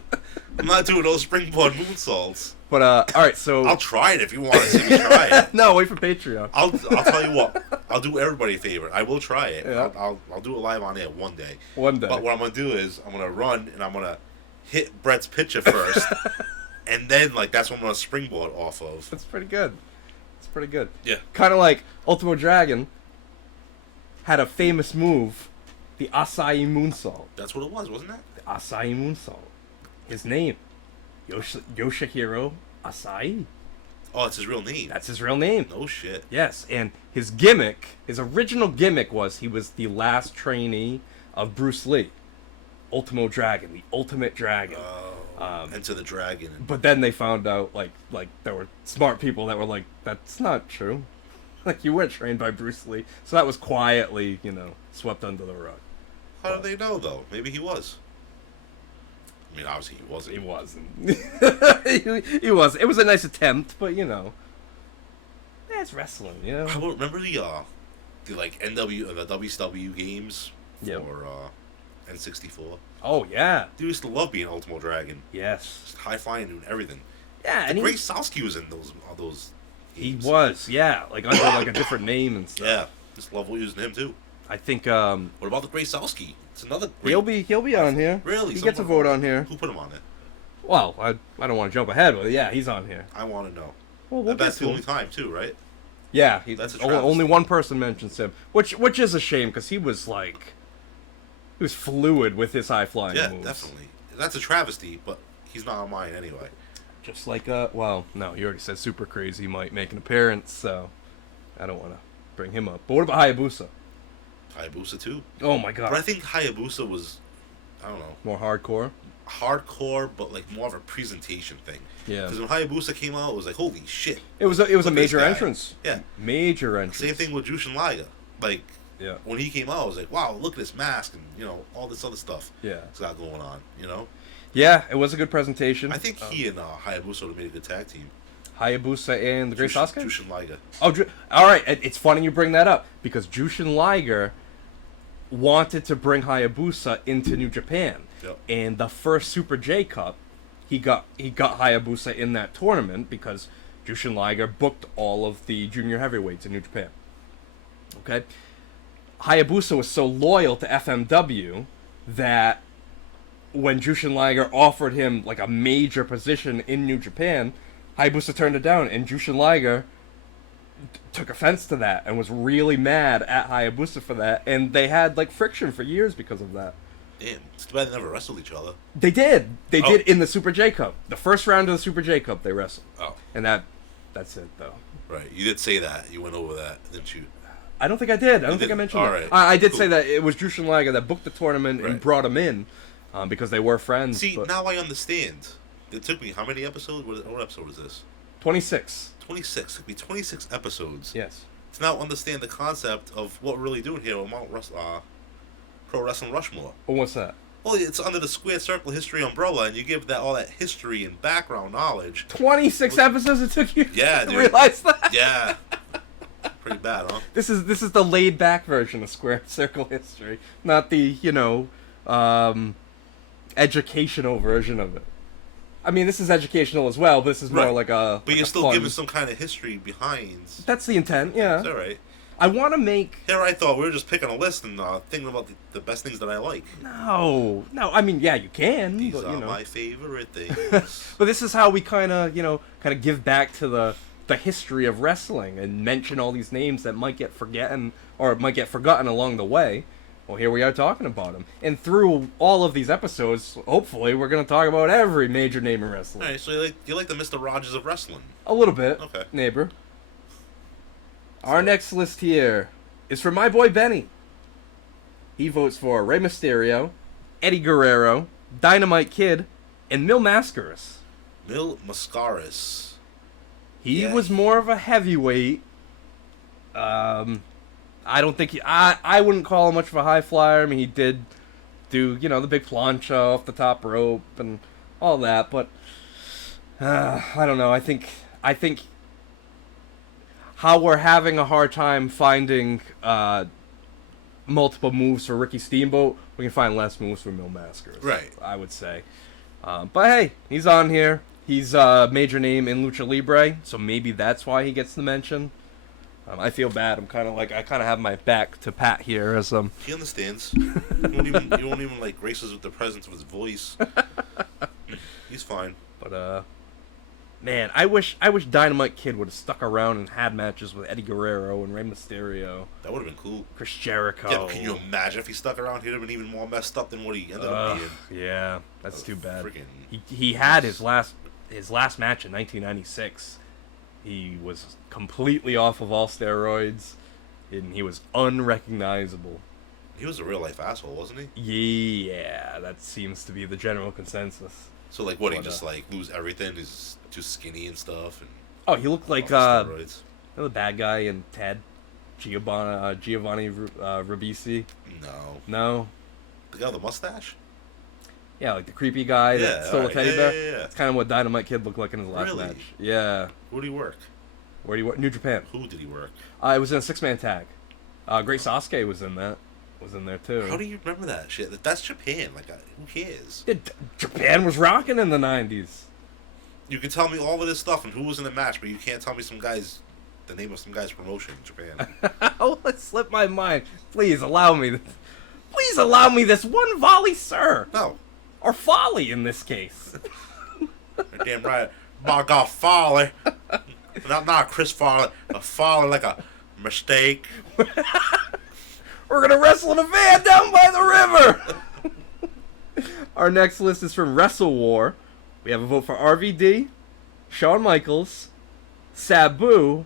I'm not doing those springboard moonsaults. But all right, so I'll try it if you want to see me try it. No, wait for Patreon. I'll tell you what. I'll do everybody a favor. I will try it. Yeah. I'll do it live on air one day. One day. But what I'm gonna do is I'm gonna run and I'm gonna hit Brett's picture first, and then like that's what I'm gonna springboard off of. That's pretty good. It's pretty good. Yeah. Kind of like Ultimo Dragon had a famous move, the Asai Moonsault. That's what it was, wasn't it? The Asai Moonsault. His name, Yoshihiro Asai. Oh, it's his real name. That's his real name. No shit. Yes, and his gimmick, his original gimmick was he was the last trainee of Bruce Lee. Ultimo Dragon, the ultimate dragon. Enter the Dragon. But then they found out, like there were smart people that were like, that's not true. Like, you weren't trained by Bruce Lee. So that was quietly, swept under the rug. How do they know, though? Maybe he was. I mean, obviously he wasn't. He wasn't. He was. It was a nice attempt, but, it's wrestling, I will remember the like the WCW games Yep. for N64. Oh, yeah. Dude used to love being Ultimo Dragon. Yes. Just high flying and everything. Yeah, and Great Sowski was in all those he games. was, yeah. Like, under, like, a different name and stuff. Yeah. Just love using him, too. I think, What about the Great Sowski? It's another great... he'll be on here. Really? He gets a vote on here. Who put him on it? Well, I don't want to jump ahead, but yeah, he's on here. I want to know. Well, we'll That's get the to only him. time, too, right? Yeah, That's a only travesty. one person mentions him, which is a shame because he was fluid with his high flying Yeah, moves. definitely. That's a travesty, but he's not on mine anyway. Just like well, no, you already said Super Crazy might make an appearance, so I don't want to bring him up. But what about Hayabusa? Hayabusa, too. Oh my god, But I think Hayabusa was, I don't know, more hardcore. hardcore, but like more of a presentation thing. Yeah. Because when Hayabusa came out, it was like, holy shit. It was a Look at major this guy. entrance. Yeah. Major entrance. Same thing with Jushin Liger. Like, Yeah. when he came out, I was like, wow, look at this mask and, all this other stuff. Yeah. It's got going on, Yeah, it was a good presentation. I think he and Hayabusa would have made a good tag team. Hayabusa and the Great Sasuke? Jushin Liger. Oh, all right. It's funny you bring that up because Jushin Liger wanted to bring Hayabusa into New Japan, Yep. and the first Super J Cup, he got Hayabusa in that tournament because Jushin Liger booked all of the junior heavyweights in New Japan. Okay, Hayabusa was so loyal to FMW that when Jushin Liger offered him like a major position in New Japan, Hayabusa turned it down, and Jushin Liger took offense to that and was really mad at Hayabusa for that, and they had like friction for years because of that. Damn. It's too bad they never wrestled each other. They did. They Oh. did in the Super J Cup. The first round of the Super J Cup they wrestled. Oh. And that's it though. Right. You did say that. You went over that, didn't you? I don't think I did. I don't think I mentioned that. Alright. I did Cool. say that it was Jushin Liger that booked the tournament and Right. brought him in because they were friends. See, but now I understand. It took me how many episodes? What episode was this? 26. 26. It took me 26 episodes Yes. to now understand the concept of what we're really doing here with Pro Wrestling Rushmore. Well, what's that? Well, it's under the Squared Circle History umbrella, and you give that all that history and background knowledge. 26 episodes it took you Yeah, to dude. realize that? Yeah. Pretty bad, huh? This is the laid back version of Square Circle History, not the, educational version of it. I mean, this is educational as well, but this is more Right. like a. But like you're a still fun- giving some kind of history behind. That's the intent, yeah. It's alright. I want to make. Here I thought we were just picking a list and thinking about the best things that I like. No. I mean, yeah, you can. These but, are you know. my favorite things. But this is how we kind of give back to the history of wrestling and mention all these names that might get forgotten along the way. Well, here we are talking about them. And through all of these episodes, hopefully, we're going to talk about every major name in wrestling. Alright, so you like the Mr. Rogers of wrestling. A little bit, Okay. neighbor. Our next list here is for my boy Benny. He votes for Rey Mysterio, Eddie Guerrero, Dynamite Kid, and Mil Mascaras. Mil Mascaras. He Yeah. was more of a heavyweight. I don't think I wouldn't call him much of a high flyer. I mean, he did do the big plancha off the top rope and all that, but I don't know. I think how we're having a hard time finding multiple moves for Ricky Steamboat, we can find less moves for Mil Mascaras. Right. I would say. But hey, he's on here. He's a major name in Lucha Libre, so maybe that's why he gets the mention. I feel bad. I kind of have my back to Pat here as He understands. You won't even like grace us with the presence of his voice. He's fine. But man, I wish Dynamite Kid would have stuck around and had matches with Eddie Guerrero and Rey Mysterio, That would have been cool. Chris Jericho. Yeah, can you imagine if he stuck around? He'd have been even more messed up than what he ended up being. Yeah, that's too bad. Freaking- He had his last match in 1996. He was completely off of all steroids, and he was unrecognizable. He was a real life asshole, wasn't he? Yeah, that seems to be the general consensus. So like, what? He But, just like lose everything? He's too skinny and stuff. And Oh, he looked like off the steroids. the bad guy in Ted, Giovanni Ribisi. No, No, the guy with the mustache. yeah, like the creepy guy Yeah, that stole a alright, teddy yeah, bear. yeah, yeah. That's kind of what Dynamite Kid looked like in his last Really? match. Yeah. Who did he work? Where do you work? New Japan. Who did he work? It was in a 6-man tag. Great Sasuke was in that. Was in there too. How do you remember that shit? That's Japan. Like, who cares? Japan was rocking in the 90s. You can tell me all of this stuff and who was in the match, but you can't tell me the name of some guy's promotion in Japan. Oh, it slipped my mind. Please allow me this. Please allow me this one volley, sir. No, Or folly in this case. you're damn right. My God, Farley. Not Chris Farley, but Farley like a mistake. We're gonna wrestle in a van down by the river. Our next list is from Wrestle War. We have a vote for RVD, Shawn Michaels, Sabu,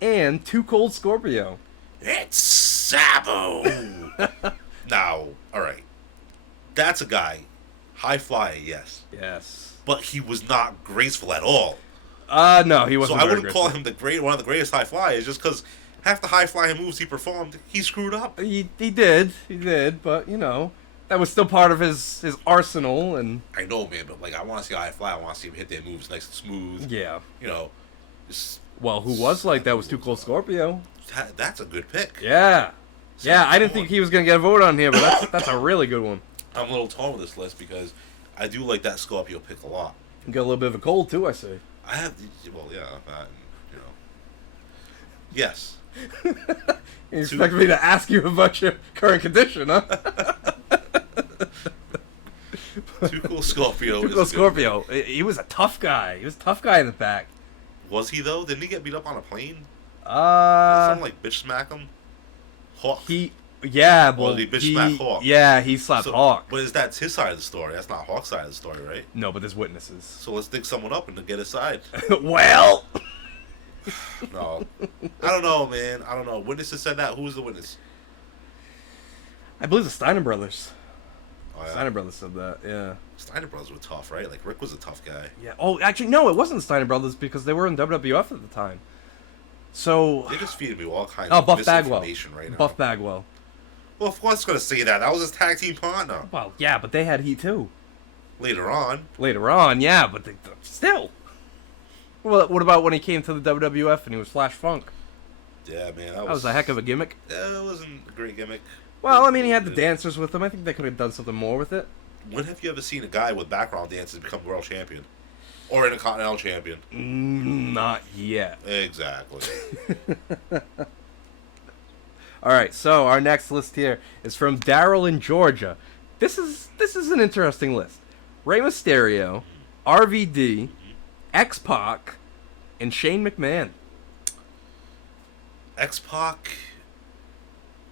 and Too Cold Scorpio. It's Sabu. Now, all right, that's a guy, high flyer, yes, Yes. but he was not graceful at all. No, he wasn't. So I very wouldn't call aggressive. him one of the greatest high flyers just because half the high flying moves he performed, he screwed up. He did, but that was still part of his arsenal, and I know, man, but like I want to see high fly. I want to see him hit their moves nice and smooth. yeah. You know, just, Well, who was like that was Too Cold Scorpio. that's a good pick. Yeah. Yeah, I didn't Come think on. he was gonna get a vote on here, but that's a really good one. I'm a little torn with this list because I do like that Scorpio pick a lot. You got a little bit of a cold too, I say. I have, well, yeah, yes. You expect me to ask you about your current condition, huh? Too Cool Scorpio. Too is Cold a good Scorpio. He was a tough guy. He was a tough guy in the back. pick. Was he though? Didn't he get beat up on a plane? Did someone like bitch smack him? Hawk. Yeah, Well, well, he bitch smacked Hawk. Yeah, he slapped Hawk. But that's his side of the story. That's not Hawk's side of the story, right? No, but there's witnesses. So let's dig someone up and to get his side. Well, No. I don't know, man. I don't know. Witnesses said that. Who was the witness? I believe the Steiner brothers. Oh, yeah. Steiner brothers said that, yeah. Steiner brothers were tough, right? Like, Rick was a tough guy. Yeah. Oh, actually, no, it wasn't the Steiner brothers because they were in WWF at the time. So... They just feeding me all kinds Oh, of Buff Bagwell. misinformation right now. Buff Bagwell. Well, of course, going to say that. That was his tag team partner. Well, yeah, but they had heat too. Later on. Later on, yeah, but still. Well, what about when he came to the WWF and he was Flash Funk? Yeah, man. That was a heck of a gimmick. Yeah, it wasn't a great gimmick. Well, I mean, he had the dancers with him. I think they could have done something more with it. When have you ever seen a guy with background dancers become world champion? Or Intercontinental champion? Not yet. Exactly. All right, so our next list here is from Daryl in Georgia. This is an interesting list. Rey Mysterio, RVD, X-Pac, and Shane McMahon. X-Pac,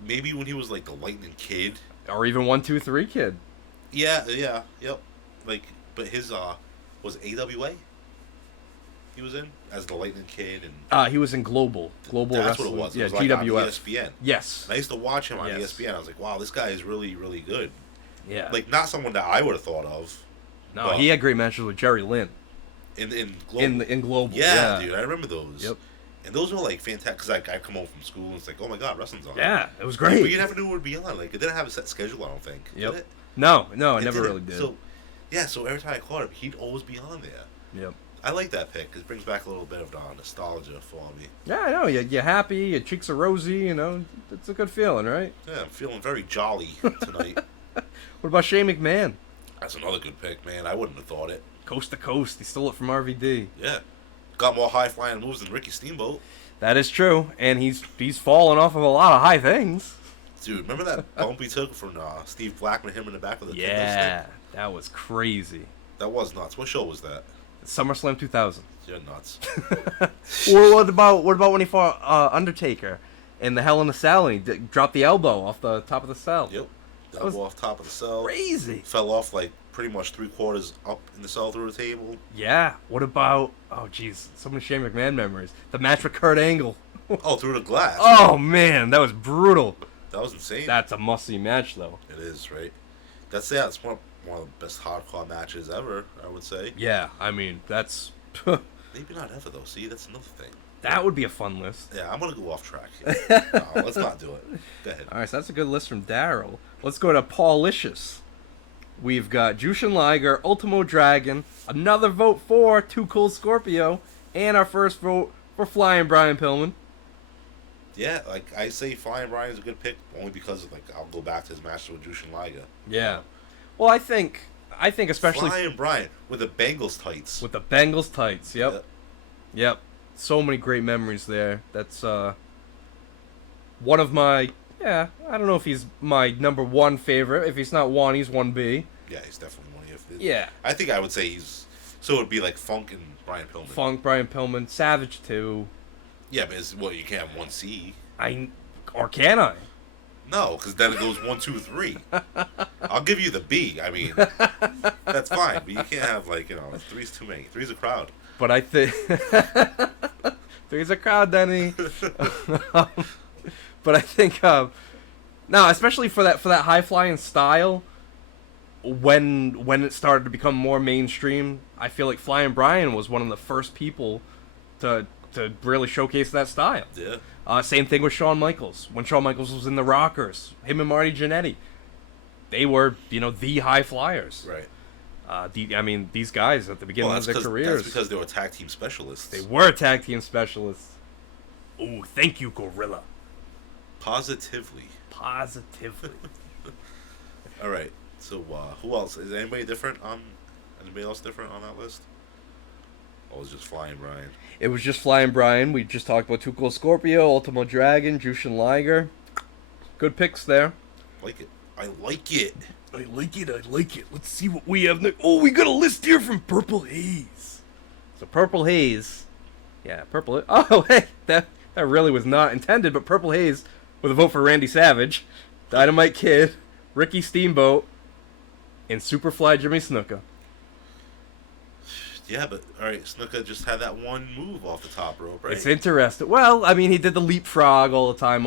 maybe when he was like the Lightning Kid. Or even 1, 2, 3 Kid. Yeah, yep. Like, but his, was AWA? He was in? As the Lightning Kid and... He was in Global That's Wrestling. what it was. Yeah, It was like on GWF. ESPN. Yes. And I used to watch him on Yes. ESPN. I was like, wow, this guy is really, really good. Yeah. Like, not someone that I would have thought of. No, he had great matches with Jerry Lynn. In Global. In Global. Yeah, dude, I remember those. Yep. And those were like fantastic because like, I'd come home from school and it's like, oh my god, wrestling's on. Yeah, it was great. But you never knew what would be on. Like, it didn't have a set schedule, I don't think. Yep. Did it? No, it It never didn't. really did. So, yeah, so every time I caught him, he'd always be on there. Yep. I like that pick. It brings back a little bit of nostalgia for me. Yeah, I know. You're happy. Your cheeks are rosy. You know, it's a good feeling, right? Yeah, I'm feeling very jolly tonight. What about Shane McMahon? That's another good pick, man. I wouldn't have thought it. Coast to coast. He stole it from RVD. Yeah. Got more high-flying moves than Ricky Steamboat. That is true, and he's fallen off of a lot of high things. Dude, remember that bump he took from Steve Blackman, him in the back of the kendo Yeah, stick? that was crazy. That was nuts. What show was that? SummerSlam 2000. You're nuts. Or what about when he fought Undertaker in the Hell in a Cell and he dropped the elbow off the top of the cell? Yep. That was Elbow off top of the cell. crazy. Fell off like pretty much 3/4 up in the cell through the table. Yeah. What about so many Shane McMahon memories. The match with Kurt Angle. Oh, through the glass. Oh man, that was brutal. That was insane. That's a must-see match though. It is, right? It's one of the best hardcore matches ever, I would say. Yeah, I mean that's Maybe not ever though. See, that's another thing. that would be a fun list. Yeah, I'm gonna go off track here. No, let's not do it. Go ahead. All right, so that's a good list from Daryl. Let's go to Paul Licious. We've got Jushin Liger, Ultimo Dragon, another vote for Too Cold Scorpio, and our first vote for Flyin Brian Pillman. Yeah, like I say, Flyin Brian's a good pick only because like I'll go back to his match with Jushin Liger. Yeah. Well, I think especially Flyin Brian with the Bengals tights. with the Bengals tights. Yep. So many great memories there. That's one of my I don't know if he's my number one favorite. If he's not one, he's 1B. Yeah, he's definitely one of your. Yeah. I think I would say he's. So it would be like Funk and Brian Pillman. Funk, Brian Pillman, Savage 2. Yeah, but you can't have 1C. Or can I? No, because then it goes 1, 2, 3. I'll give you the B. I mean, that's fine, but you can't have 3's too many. 3's a crowd. But I think there's a crowd, Denny. But I think no, especially for that high flying style. When it started to become more mainstream, I feel like Flyin Brian was one of the first people to really showcase that style. Yeah. Same thing with Shawn Michaels. When Shawn Michaels was in the Rockers, him and Marty Jannetty, they were the high flyers. Right. These guys at the beginning of their careers. That's because they were tag team specialists. They were tag team specialists. Ooh, thank you, Gorilla. Positively. All right. So who else? Is anybody different on? Anybody else different on that list? Or was it just Flyin Brian? It was just Flyin Brian. We just talked about Too Cold Scorpio, Ultimo Dragon, Jushin Liger. Good picks there. Like it. I like it. I like it. Let's see what we have next. Oh, we got a list here from Purple Haze. So Purple Haze. Yeah, Purple. Oh, hey, that really was not intended, but Purple Haze with a vote for Randy Savage, Dynamite Kid, Ricky Steamboat, and Superfly Jimmy Snuka. Yeah, but all right, Snuka just had that one move off the top rope, right? It's interesting. Well, I mean, he did the leapfrog all the time.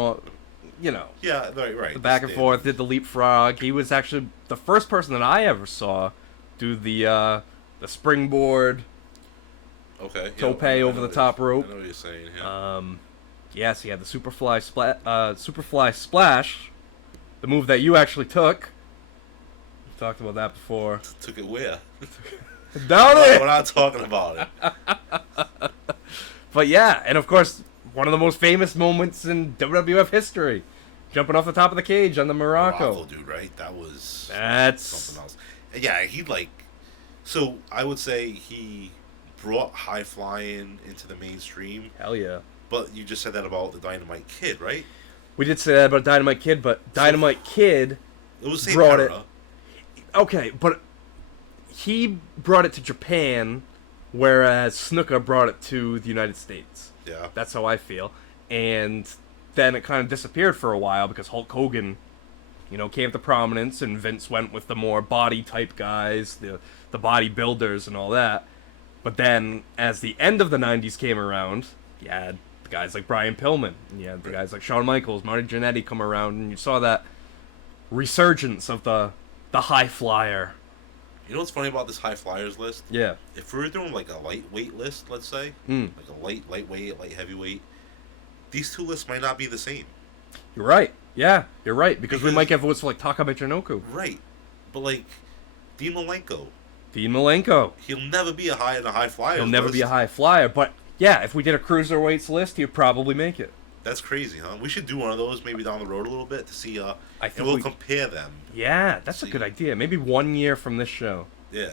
You know, Yeah, right. the back and forth. Did the leapfrog. He was actually the first person that I ever saw do the springboard. Okay. Tope I know over the what top you're- rope. I know what you're saying. Yeah. Yes, he had the Superfly Splash, the move that you actually took. We talked about that before. Took it where? Down We're it! not talking about it. But yeah, and of course, one of the most famous moments in WWF history. Jumping off the top of the cage on the Morocco. Dude, right? That was That's... something else. Yeah, he so I would say he brought high flying into the mainstream, Hell yeah. but you just said that about the Dynamite Kid, right? We did say that about Dynamite Kid, but Dynamite Kid It was the same brought era. Okay, but he brought it to Japan, whereas Snuka brought it to the United States. Yeah. That's how I feel. And then it kind of disappeared for a while because Hulk Hogan, came to prominence, and Vince went with the more body-type guys, the bodybuilders and all that. But then, as the end of the 90s came around, you had guys like Brian Pillman, and you had the guys like Shawn Michaels, Marty Jannetty come around, and you saw that resurgence of the high flyer. You know what's funny about this high flyers list? Yeah. If we were doing like a lightweight list, let's say, like a lightweight, light heavyweight, these two lists might not be the same. You're right. Yeah, you're right. Because we might get votes for like Taka Michinoku. Right. But like Dean Malenko, Dean Malenko. he'll never be in a high flyer. He'll never be a high flyer, but yeah, if we did a cruiserweights list, he'd probably make it. That's crazy, huh? We should do one of those maybe down the road a little bit to see. I and think we'll we- compare them. Yeah, that's a See. good idea. Maybe 1 year from this show, Yeah.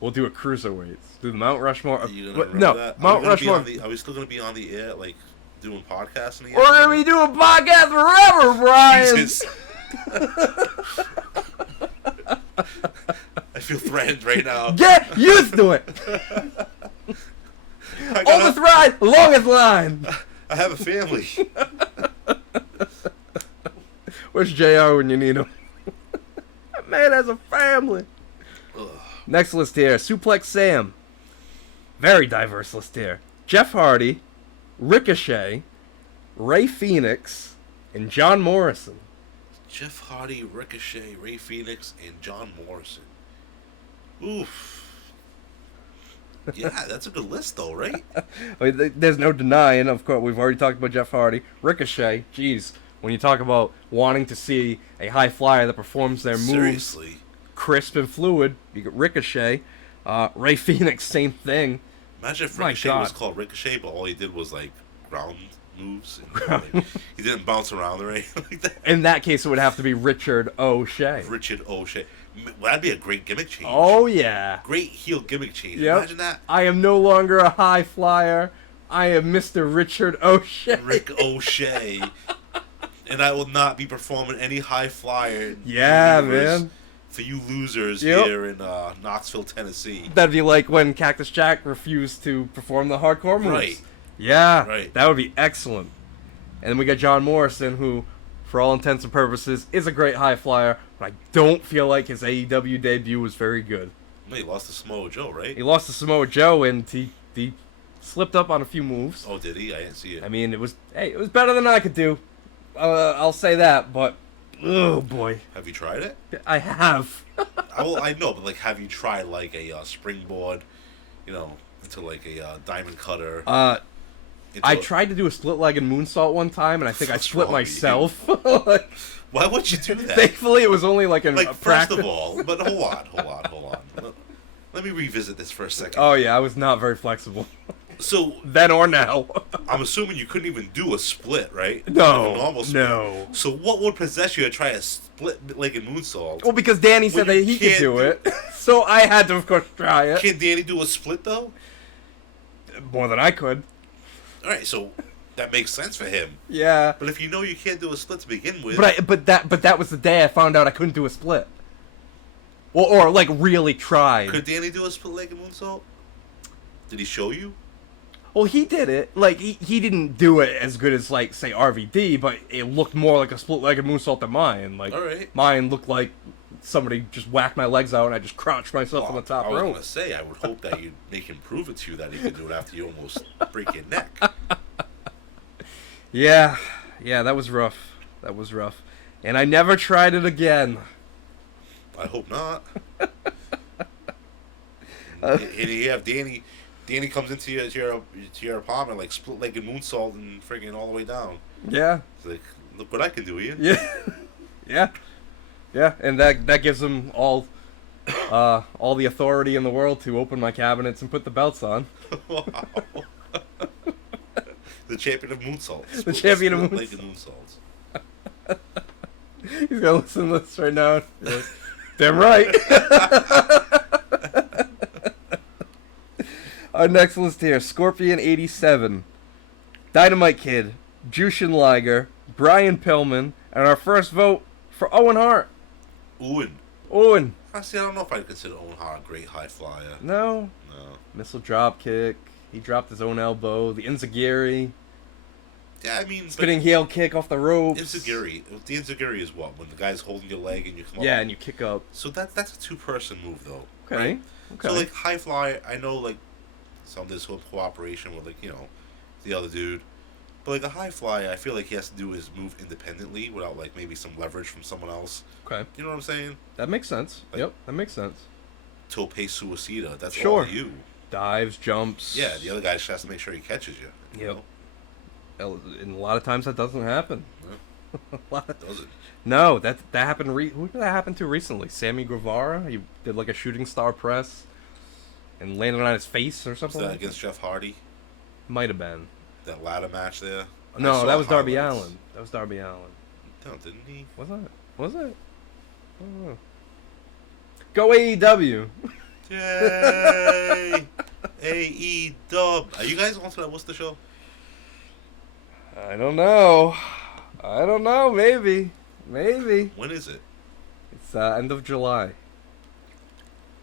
we'll do a cruiserweights. Do the Mount Rushmore. Are you gonna What- remember no, that? Mount Rushmore. Are we still gonna be on the air, like doing podcasts in the We're gonna be doing podcast forever, Brian. Jesus. I feel threatened right now. Get used to it. I Oldest ride, longest line. I have a family. Where's JR when you need him? That man has a family. Next list here, Suplex Sam. Very diverse list here. Jeff Hardy, Ricochet, Ray Phoenix, and John Morrison. Jeff Hardy, Ricochet, Ray Phoenix, and John Morrison. Oof. Yeah, that's a good list, though, right? I mean, there's no denying, of course, we've already talked about Jeff Hardy. Ricochet, geez, when you talk about wanting to see a high flyer that performs their moves Seriously. crisp and fluid, you get Ricochet. Ray Phoenix, same thing. Imagine if My Ricochet God. was called Ricochet, but all he did was, like, ground moves. And, like, he didn't bounce around or anything like that. In that case, it would have to be Richard O'Shea. Richard O'Shea. Well, that'd be a great gimmick change. Oh, yeah. Great heel gimmick change. Yep. Imagine that. I am no longer a high flyer. I am Mr. Richard O'Shea. Rick O'Shea. And I will not be performing any high flyer Yeah, maneuvers man. for you losers Yep. here in Knoxville, Tennessee. That'd be like when Cactus Jack refused to perform the hardcore moves. Right. Yeah, Right. that would be excellent. And then we got John Morrison, who, for all intents and purposes, is a great high flyer, but I don't feel like his AEW debut was very good. No, he lost to Samoa Joe, right? He lost to Samoa Joe, and he slipped up on a few moves. Oh, did he? I didn't see it. I mean, it was better than I could do. I'll say that, but oh boy, Have you tried it? I have. I know, but like, have you tried like a springboard, into like a diamond cutter? I tried to do a split-legged moonsault one time, and I think I What's split wrong with you? myself. Why would you do that? Thankfully, it was only like in Like, a first practice. of all, but hold on. Let me revisit this for a second. Oh yeah, I was not very flexible So, then or now. I'm assuming you couldn't even do a split, right? No, Like a normal split. no. So what would possess you to try a split-legged moonsault? Well, because Danny said Well, that you he could can't do do- it, so I had to, of course, try it Can Danny do a split, though? more than I could. Alright, so that makes sense for him. Yeah, But if you know you can't do a split to begin with... but that was the day I found out I couldn't do a split. Well, or like really tried. Could Danny do a split-legged moonsault? Did he show you? Well, he did it. Like, he didn't do it as good as, like, say, RVD, but it looked more like a split-legged moonsault than mine. Like, Alright. mine looked like somebody just whacked my legs out and I just crouched myself on the top I was rope. gonna say, I would hope that you'd make him prove it to you that he could do it after you almost break your neck. Yeah, that was rough. That was rough. And I never tried it again. I hope not. And you have Danny. Danny comes into your apartment like split-legged moonsault and friggin' all the way down. Yeah. It's like, look what I can do, Ian. Yeah. Yeah, and that gives him all the authority in the world to open my cabinets and put the belts on. Wow. The champion of moonsaults. The champion of Split-legged moonsaults. He's gonna listen to this right now. Like, damn right. Our next list here: Scorpion 87, Dynamite Kid, Jushin Liger, Brian Pillman, and our first vote for Owen Hart. Owen. Honestly, I don't know if I'd consider Owen Hart a great high flyer. No. No. Missile drop kick. He dropped his own elbow. The Enziguri. Yeah, I mean, Spinning heel kick off the ropes. Enziguri. The Enziguri is what? When the guy's holding your leg and you come up. Yeah, and you kick up. So that's a two-person move, though. Okay. Right? Okay. So, like, high flyer, I know, like, some of this whole cooperation with, like, you know, the other dude. But, like, a high flyer, I feel like he has to do his move independently without, like, maybe some leverage from someone else. Okay. You know what I'm saying? That makes sense. Like, yep, that makes sense. Tope suicida. That's Sure. all you. Dives, jumps. Yeah, the other guy just has to make sure he catches you. Yep. And a lot of times that doesn't happen. Yeah. Does it? No, that happened. Who did that happen to recently? Sammy Guevara. He did like a shooting star press and landed on his face or Was something. that Like against Jeff Hardy? Might have been. That ladder match there? I No, saw that was Darby highlights. Allin. That was Darby Allin. No, didn't he? Was it? Was it? I don't know. Go AEW. Yay! AE-dub. Are you guys on to that? What's the show? I don't know. Maybe. When is it? It's end of July.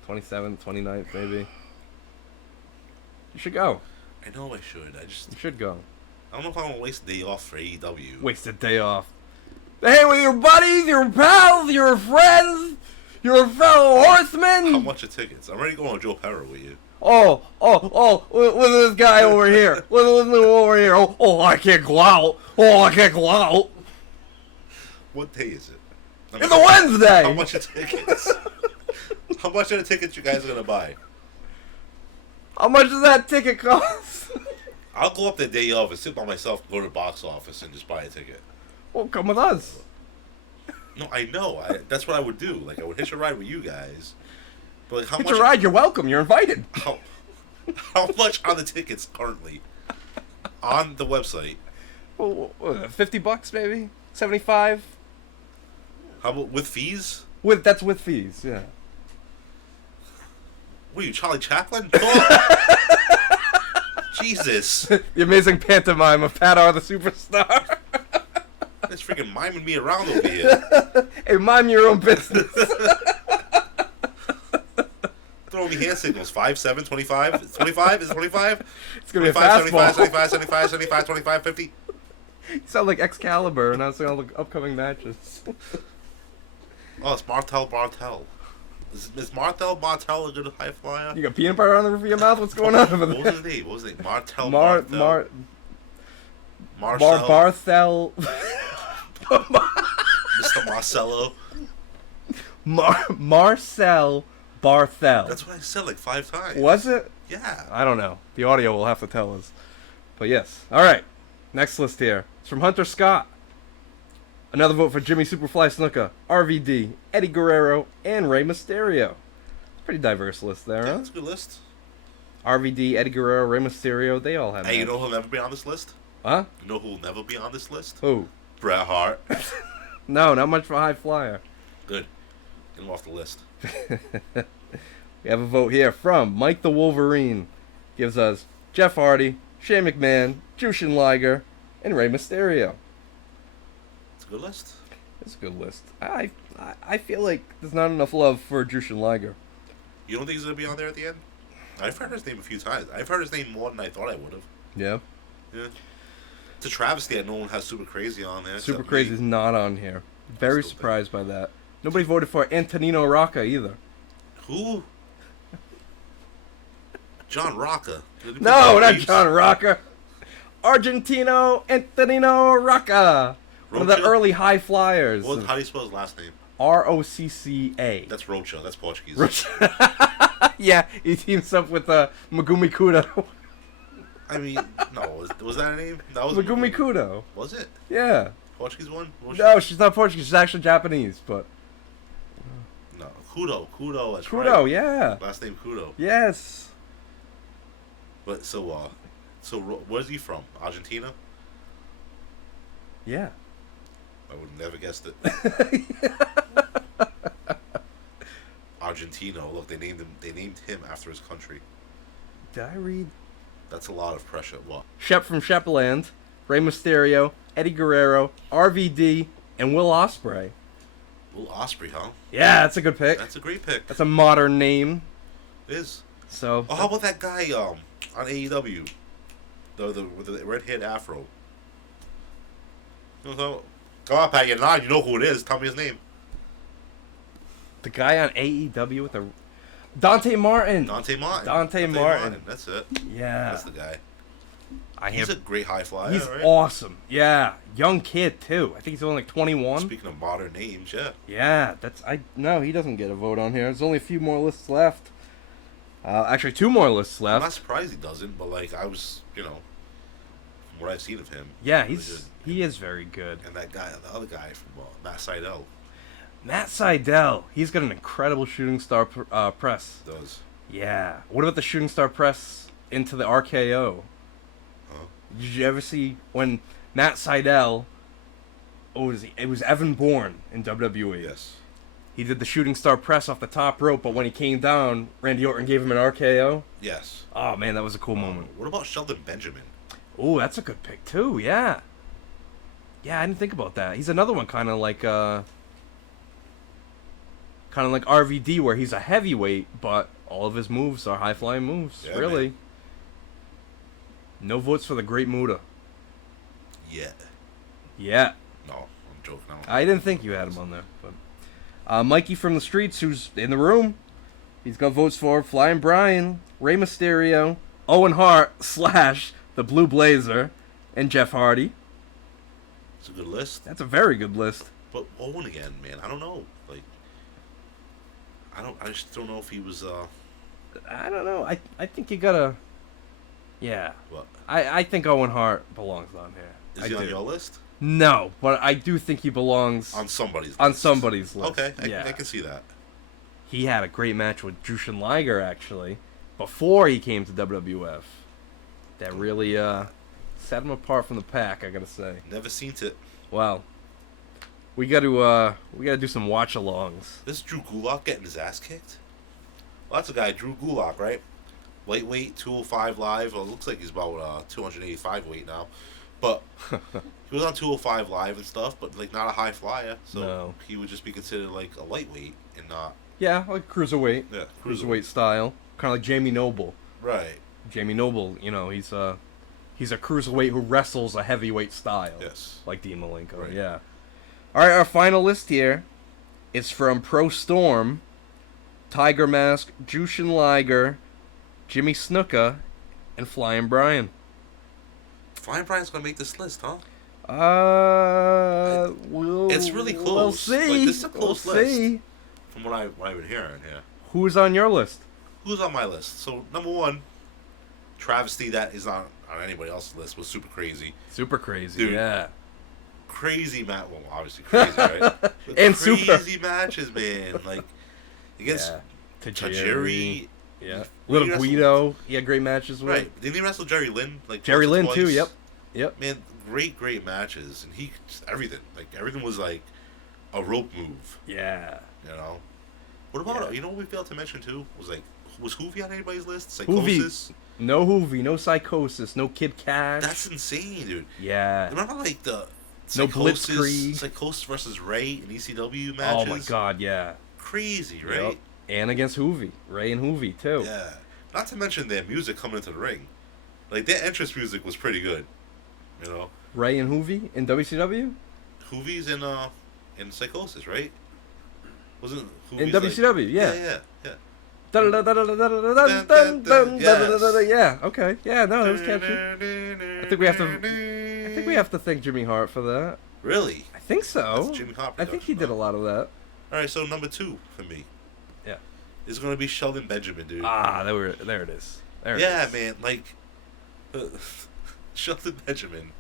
27th, 29th, maybe. You should go. I know I should. You should go. I don't know if I want to waste a day off for AEW. Waste a day off. Hey, with your buddies, your pals, your friends, your fellow horsemen. How much are tickets? I'm ready to go on Joe Perro with you. Oh, look at this guy over here. Listen over here. Oh, I can't go out. What day is it? It's a Wednesday. How much are tickets? How much are the tickets you guys are going to buy? How much does that ticket cost? I'll go up the day of and sit by myself, go to the box office, and just buy a ticket. Well, come with us. No, I know. That's what I would do. Like, I would hitch a ride with you guys. But, like, how It's much... a ride. You're welcome. You're invited. How much are the tickets currently on the website? Well, $50 maybe? 75? How about with fees? That's with fees, yeah. What are you, Charlie Chaplin? Jesus. The amazing pantomime of Padar the Superstar. It's freaking miming me around over here. Hey, mime your own business. Throwing me hand signals. 5, 7, 25? 25? Is it 25? It's going to be a 25, fastball. 75, 75, 75, 25, 50. You sound like Excalibur announcing all the upcoming matches. Oh, it's Martel Bartel. Is Martel Bartel a good high flyer? You got peanut butter on the roof of your mouth? What's going on over there? What was his name? Martel Bartel. Marcel. Marcel. Mr. Marcello. Marcel Barthel. That's what I said like 5 times. Was it? Yeah. I don't know. The audio will have to tell us. But yes. All right. Next list here. It's from Hunter Scott. Another vote for Jimmy Superfly Snuka, RVD, Eddie Guerrero, and Rey Mysterio. Pretty diverse list there, Yeah, huh? that's a good list. RVD, Eddie Guerrero, Rey Mysterio, they all have Hey, you matches. know who'll never be on this list? Huh? You know who'll never be on this list? Who? Bret Hart. No, not much for High Flyer. Good. Get him off the list. We have a vote here from Mike the Wolverine. Gives us Jeff Hardy, Shane McMahon, Jushin Liger, and Rey Mysterio. It's a good list. It's a good list. I feel like there's not enough love for Jushin Liger. You don't think he's going to be on there at the end? I've heard his name a few times. I've heard his name more than I thought I would have. Yeah. Yeah. It's a travesty that no one has Super Crazy on there. Super except Crazy's me. not on here. Very Still surprised by that. Nobody voted for Antonino Rocca either. Who? John Rocca. No, not John Rocca. Argentino Antonino Rocca. One of the Rocha? early high flyers. How do you spell his last name? Rocca. That's Rocha. That's Portuguese. Yeah, he teams up with Megumi Kudo. I mean, no. Was that a name? That was Megumi Kudo. Was it? Yeah. Portuguese one? No, she's not Portuguese. She's actually Japanese, but... No. Kudo. That's Kudo, right. yeah. Last name Kudo. Yes. But so where's he from? Argentina? Yeah. I would have never guessed it. Argentino. Look, they named him after his country. Did I read? That's a lot of pressure. What? Shep from Shepland, Rey Mysterio, Eddie Guerrero, RVD, and Will Ospreay. Will Ospreay, huh? Yeah, that's a good pick. That's a great pick. That's a modern name. It is. So. Oh, how about that guy on AEW? With the red-haired afro. Come on, Pat, you're not. You know who it is. Tell me his name. The guy on AEW with the Dante Martin. Dante Martin. Dante Martin. That's it. Yeah. That's the guy. I He's have. a great high flyer. He's right? awesome. Yeah, young kid too. I think he's only like 21. Speaking of modern names, yeah. Yeah, no, he doesn't get a vote on here. There's only a few more lists left. Actually, 2 more lists I'm left. not surprised he doesn't, but like I was, from what I've seen of him. Yeah, he is very good. And that guy, the other guy from Matt Seidel, Matt Seidel, he's got an incredible shooting star press. does. Yeah. What about the shooting star press into the RKO? Huh? Did you ever see when Matt Seidel? Oh, was he? It was Evan Bourne in WWE. Yes. He did the shooting star press off the top rope, but when he came down, Randy Orton gave him an RKO. Yes. Oh man, that was a cool moment. What about Sheldon Benjamin? Oh, that's a good pick too. Yeah. Yeah, I didn't think about that. He's another one kind of like RVD, where he's a heavyweight, but all of his moves are high flying moves. Yeah, really. man. No votes for the Great Muta. Yeah. Yeah. No, I'm joking. I didn't think you had him on there, but Mikey from the streets, who's in the room, he's got votes for Flyin Brian, Rey Mysterio, Owen Hart / the Blue Blazer, and Jeff Hardy. It's a good list. That's a very good list. But Owen again, man. I don't know. Like, I just don't know if he was. I don't know. I think you gotta. Yeah. What? I think Owen Hart belongs on here. Is he on your list? No, but I do think he belongs On somebody's list. on somebody's list. Okay, yeah. I can see that. He had a great match with Jushin Liger, actually, before he came to WWF. That really set him apart from the pack, I gotta say. Never seen it. Well, we gotta do some watch-alongs. This is Drew Gulak getting his ass kicked? Well, that's a guy, Drew Gulak, right? Lightweight, 205 live. Well, it looks like he's about 285 weight now. But he was on 205 live and stuff, but like not a high flyer. So No. he would just be considered like a lightweight and not. Yeah, like cruiserweight. Yeah, Cruiserweight style. Kind of like Jamie Noble. Right. Jamie Noble, he's a cruiserweight who wrestles a heavyweight style. Yes. Like Dean Malenko, Right. yeah. All right, our final list here is from Pro Storm, Tiger Mask, Jushin Liger, Jimmy Snuka, and Flyin Brian. Flyin Brian's gonna make this list, huh? It's really close. We'll see. Like, this is a close we'll list. see. From what I've been hearing here. Who's on your list? Who's on my list? So number one, travesty that is not on anybody else's list was Super Crazy. Super Crazy, Dude. yeah. Crazy match. Well, obviously crazy, right? But And crazy super. matches, man. Like against Tajiri. Yeah. He Little wrestled- Guido. He had great matches with. Right. Didn't he wrestle Jerry Lynn? Like Jerry once or Lynn too. twice? Yep. Man, great matches, and he just everything. Like everything was like a rope move. Yeah. You know. What about what we failed to mention too? Was Hoovy on anybody's list? Hoovy. Psychosis. No Hoovy, no Psychosis, no Kid Cash. That's insane, dude. Yeah. Remember like the No Psychosis, Blitzkrieg. Psychosis versus Ray in ECW matches. Oh my God, yeah. Crazy, right? Yep. And against Hoovy, Ray and Hoovy too. Yeah. Not to mention their music coming into the ring. Like their entrance music was pretty good. You know. Ray and Hoovy in WCW. Hoovy's in Psychosis, right? Wasn't In Hoovie's WCW, yeah. Yeah. Yeah. Okay. Yeah. No, it was catchy. I think we have to thank Jimmy Hart for that. Really? I think so. That's Jimmy Hart I think he did a lot of that. All right, so number 2 for me. Yeah. Is going to be Sheldon Benjamin, dude. There it is. There it Yeah, is. man. Like, Sheldon Benjamin.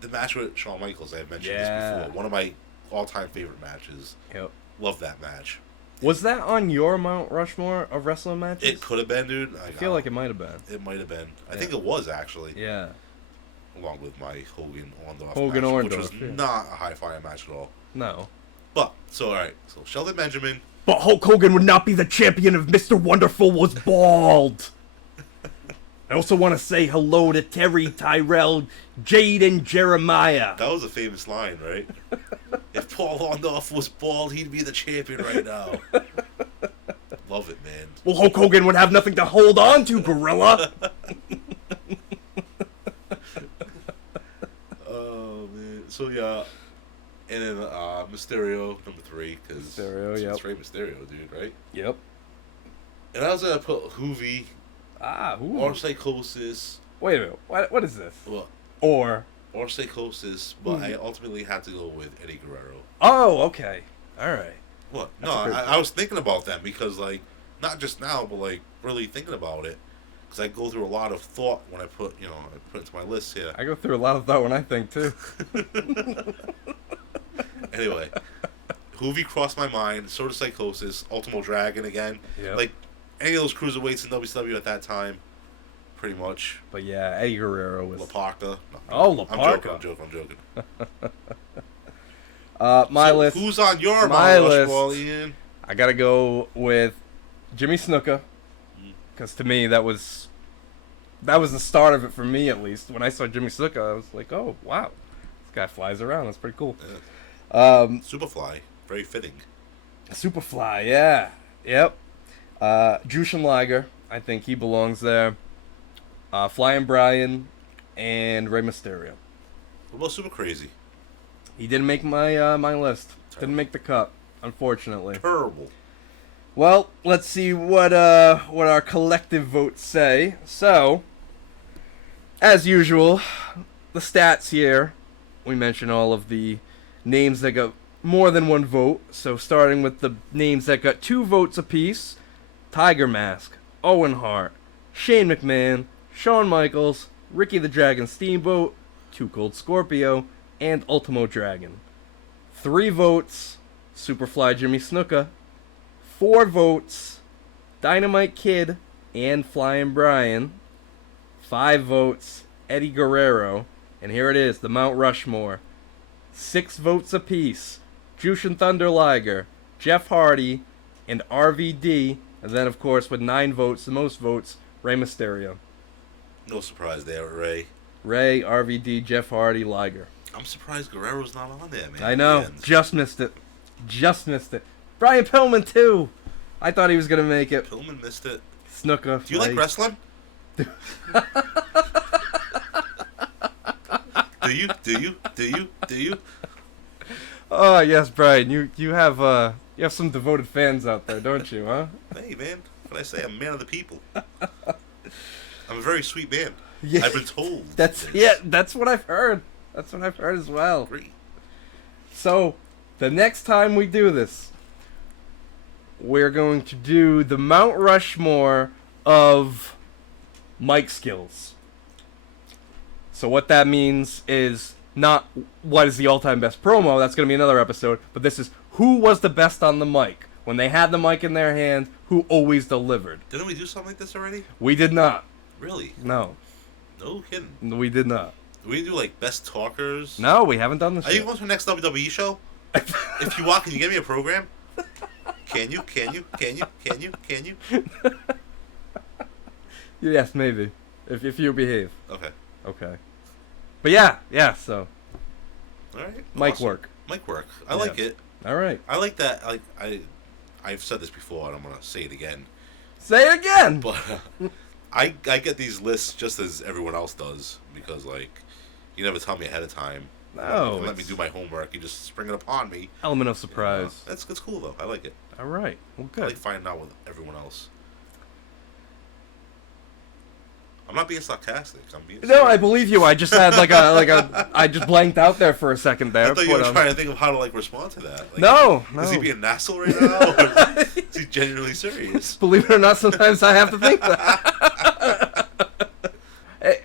The match with Shawn Michaels, I have mentioned this before. One of my all-time favorite matches. Yep. Love that match. Was that on your Mount Rushmore of wrestling matches? It could have been, dude. I feel like it might have been. It might have been. I think it was, actually. Yeah. Along with my Hogan-Orndorff Hogan-Orndorff, match, which was yeah. not a high-flying match at all. No. But, so, all right. So, Sheldon Benjamin. But Hulk Hogan would not be the champion if Mr. Wonderful was bald. I also want to say hello to Terry, Tyrell, Jade, and Jeremiah. That was a famous line, right? If Paul Orndorff was bald, he'd be the champion right now. Love it, man. Well, Hulk Hogan would have nothing to hold on to, Gorilla. Oh, man. So, yeah. And then Mysterio, number 3. Cause Mysterio, yep. It's Rey Mysterio, dude, right? Yep. And I was going to put Hoovie, Ooh. or Psychosis. Wait a minute. What is this? Well, Or Psychosis, but I ultimately had to go with Eddie Guerrero. Oh, okay. All right. What? That's No, a great I was thinking about that because, like, not just now, but, like, really thinking about it. Because I go through a lot of thought when I put into my list here. I go through a lot of thought when I think, too. Anyway, Hoovie crossed my mind, so did Psychosis, Ultimo Dragon again. Yep. Like, any of those cruiserweights in WCW at that time, pretty much. But yeah, Eddie Guerrero was... La Parka. No, Oh, La Parka. I'm joking. My So, list. who's on your My Mount list. Rushmore, Ian? I gotta go with Jimmy Snuka, because to me that was the start of it for me, at least. When I saw Jimmy Snuka, I was like, oh wow, this guy flies around. That's pretty cool. Superfly, very fitting. Superfly, yeah, yep. Jushin Liger, I think he belongs there. Flyin Brian and Rey Mysterio. What about Super Crazy? He didn't make my my list. Didn't make the cut, unfortunately. Terrible. Well, let's see what our collective votes say. So, as usual, the stats here. We mention all of the names that got more than one vote. So, starting with the names that got 2 votes apiece: Tiger Mask, Owen Hart, Shane McMahon, Shawn Michaels, Ricky the Dragon Steamboat, Too Cold Scorpio, and Ultimo Dragon. 3 votes: Superfly Jimmy Snuka. 4 votes: Dynamite Kid and Flyin Brian. 5 votes: Eddie Guerrero. And here it is, the Mount Rushmore. 6 votes apiece: Jushin Thunder Liger, Jeff Hardy, and RVD. And then, of course, with 9 votes, the most votes, Rey Mysterio. No surprise there, Ray. Ray, RVD, Jeff Hardy, Liger. I'm surprised Guerrero's not on there, man. I know. Man. Just missed it. Brian Pillman, too. I thought he was going to make it. Pillman missed it. Snuka. Do you like wrestling? Do you? Oh, yes, Brian. You have some devoted fans out there, don't you, huh? Hey, man. What can I say? I'm a man of the people. I'm a very sweet man. Yeah. I've been told. That's what I've heard. That's what I've heard as well. Great. So, the next time we do this, we're going to do the Mount Rushmore of mic skills. So what that means is not what is the all-time best promo, that's going to be another episode, but this is who was the best on the mic. When they had the mic in their hand, who always delivered. Didn't we do something like this already? We did not. Really? No. No kidding. We did not. We do like best talkers. No, we haven't done this Are you yet. going to the next WWE show? If you want, can you get me a program? Can you? Yes, maybe. If you behave. Okay. Okay. But yeah, so. All right. Mic Awesome. work. Mic work. I like it. All right. I like that. I've said this before, and I'm gonna say it again. Say it again. But I get these lists just as everyone else does because like you never tell me ahead of time No, Let me do my homework. You just spring it upon me. Element of surprise. That's cool though. I like it. All right. Well, I good. like finding out with everyone else. I'm not being sarcastic. I'm being No, serious. I believe you. I just had I just blanked out there for a second there. I thought you were trying to think of how to respond to that. No. Is he being nasal right now? Or is he genuinely serious? Believe it or not, sometimes I have to think that.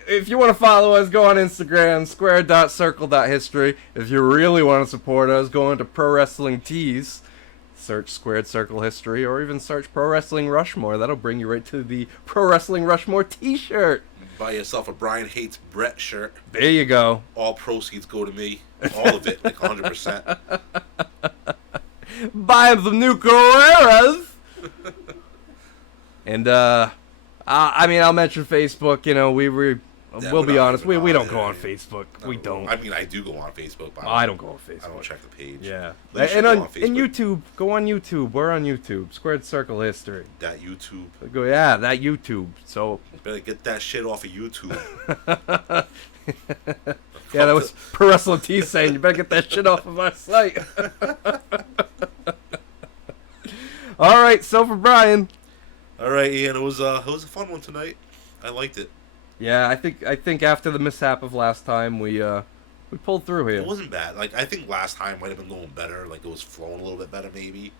If you want to follow us, go on Instagram, square.circle.history. If you really want to support us, go into Pro Wrestling Tees, search Squared Circle History, or even search Pro Wrestling Rushmore. That'll bring you right to the Pro Wrestling Rushmore t-shirt. Buy yourself a Brian Hates Brett shirt. There you go. All proceeds go to me. All of it, 100%. Buy the new Carreras. And I mean, I'll mention Facebook. You know, we'll be honest. We don't go on Facebook. We don't. I mean, I do go on Facebook, but I don't go on Facebook. I don't check the page. Yeah. But you should And go on on Facebook. and YouTube, go on YouTube. We're on YouTube. Squared Circle History. That YouTube. Go, yeah, that YouTube. So Better get that shit off of YouTube. yeah, that was Pro Wrestling T saying you better get that shit off of our site. All right, so for Brian. All right, Ian. It was a fun one tonight. I liked it. Yeah, I think after the mishap of last time, we pulled through here. It wasn't bad. I think last time might have been going better. It was flowing a little bit better, maybe.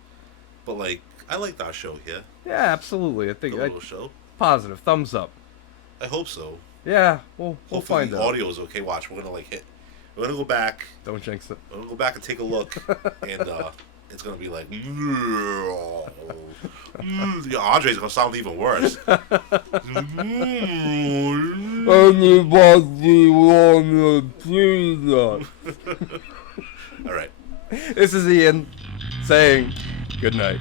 But I liked our show here. Yeah, absolutely. I think The little show. positive thumbs up. I hope so. Yeah, we'll Hopefully find the out. audio is okay. Watch, we're gonna hit. We're gonna go back. Don't jinx it. We're gonna go back and take a look, and it's gonna be like. Yeah, Andre's gonna sound even worse. Anybody wanna pizza? All right. This is Ian saying good night.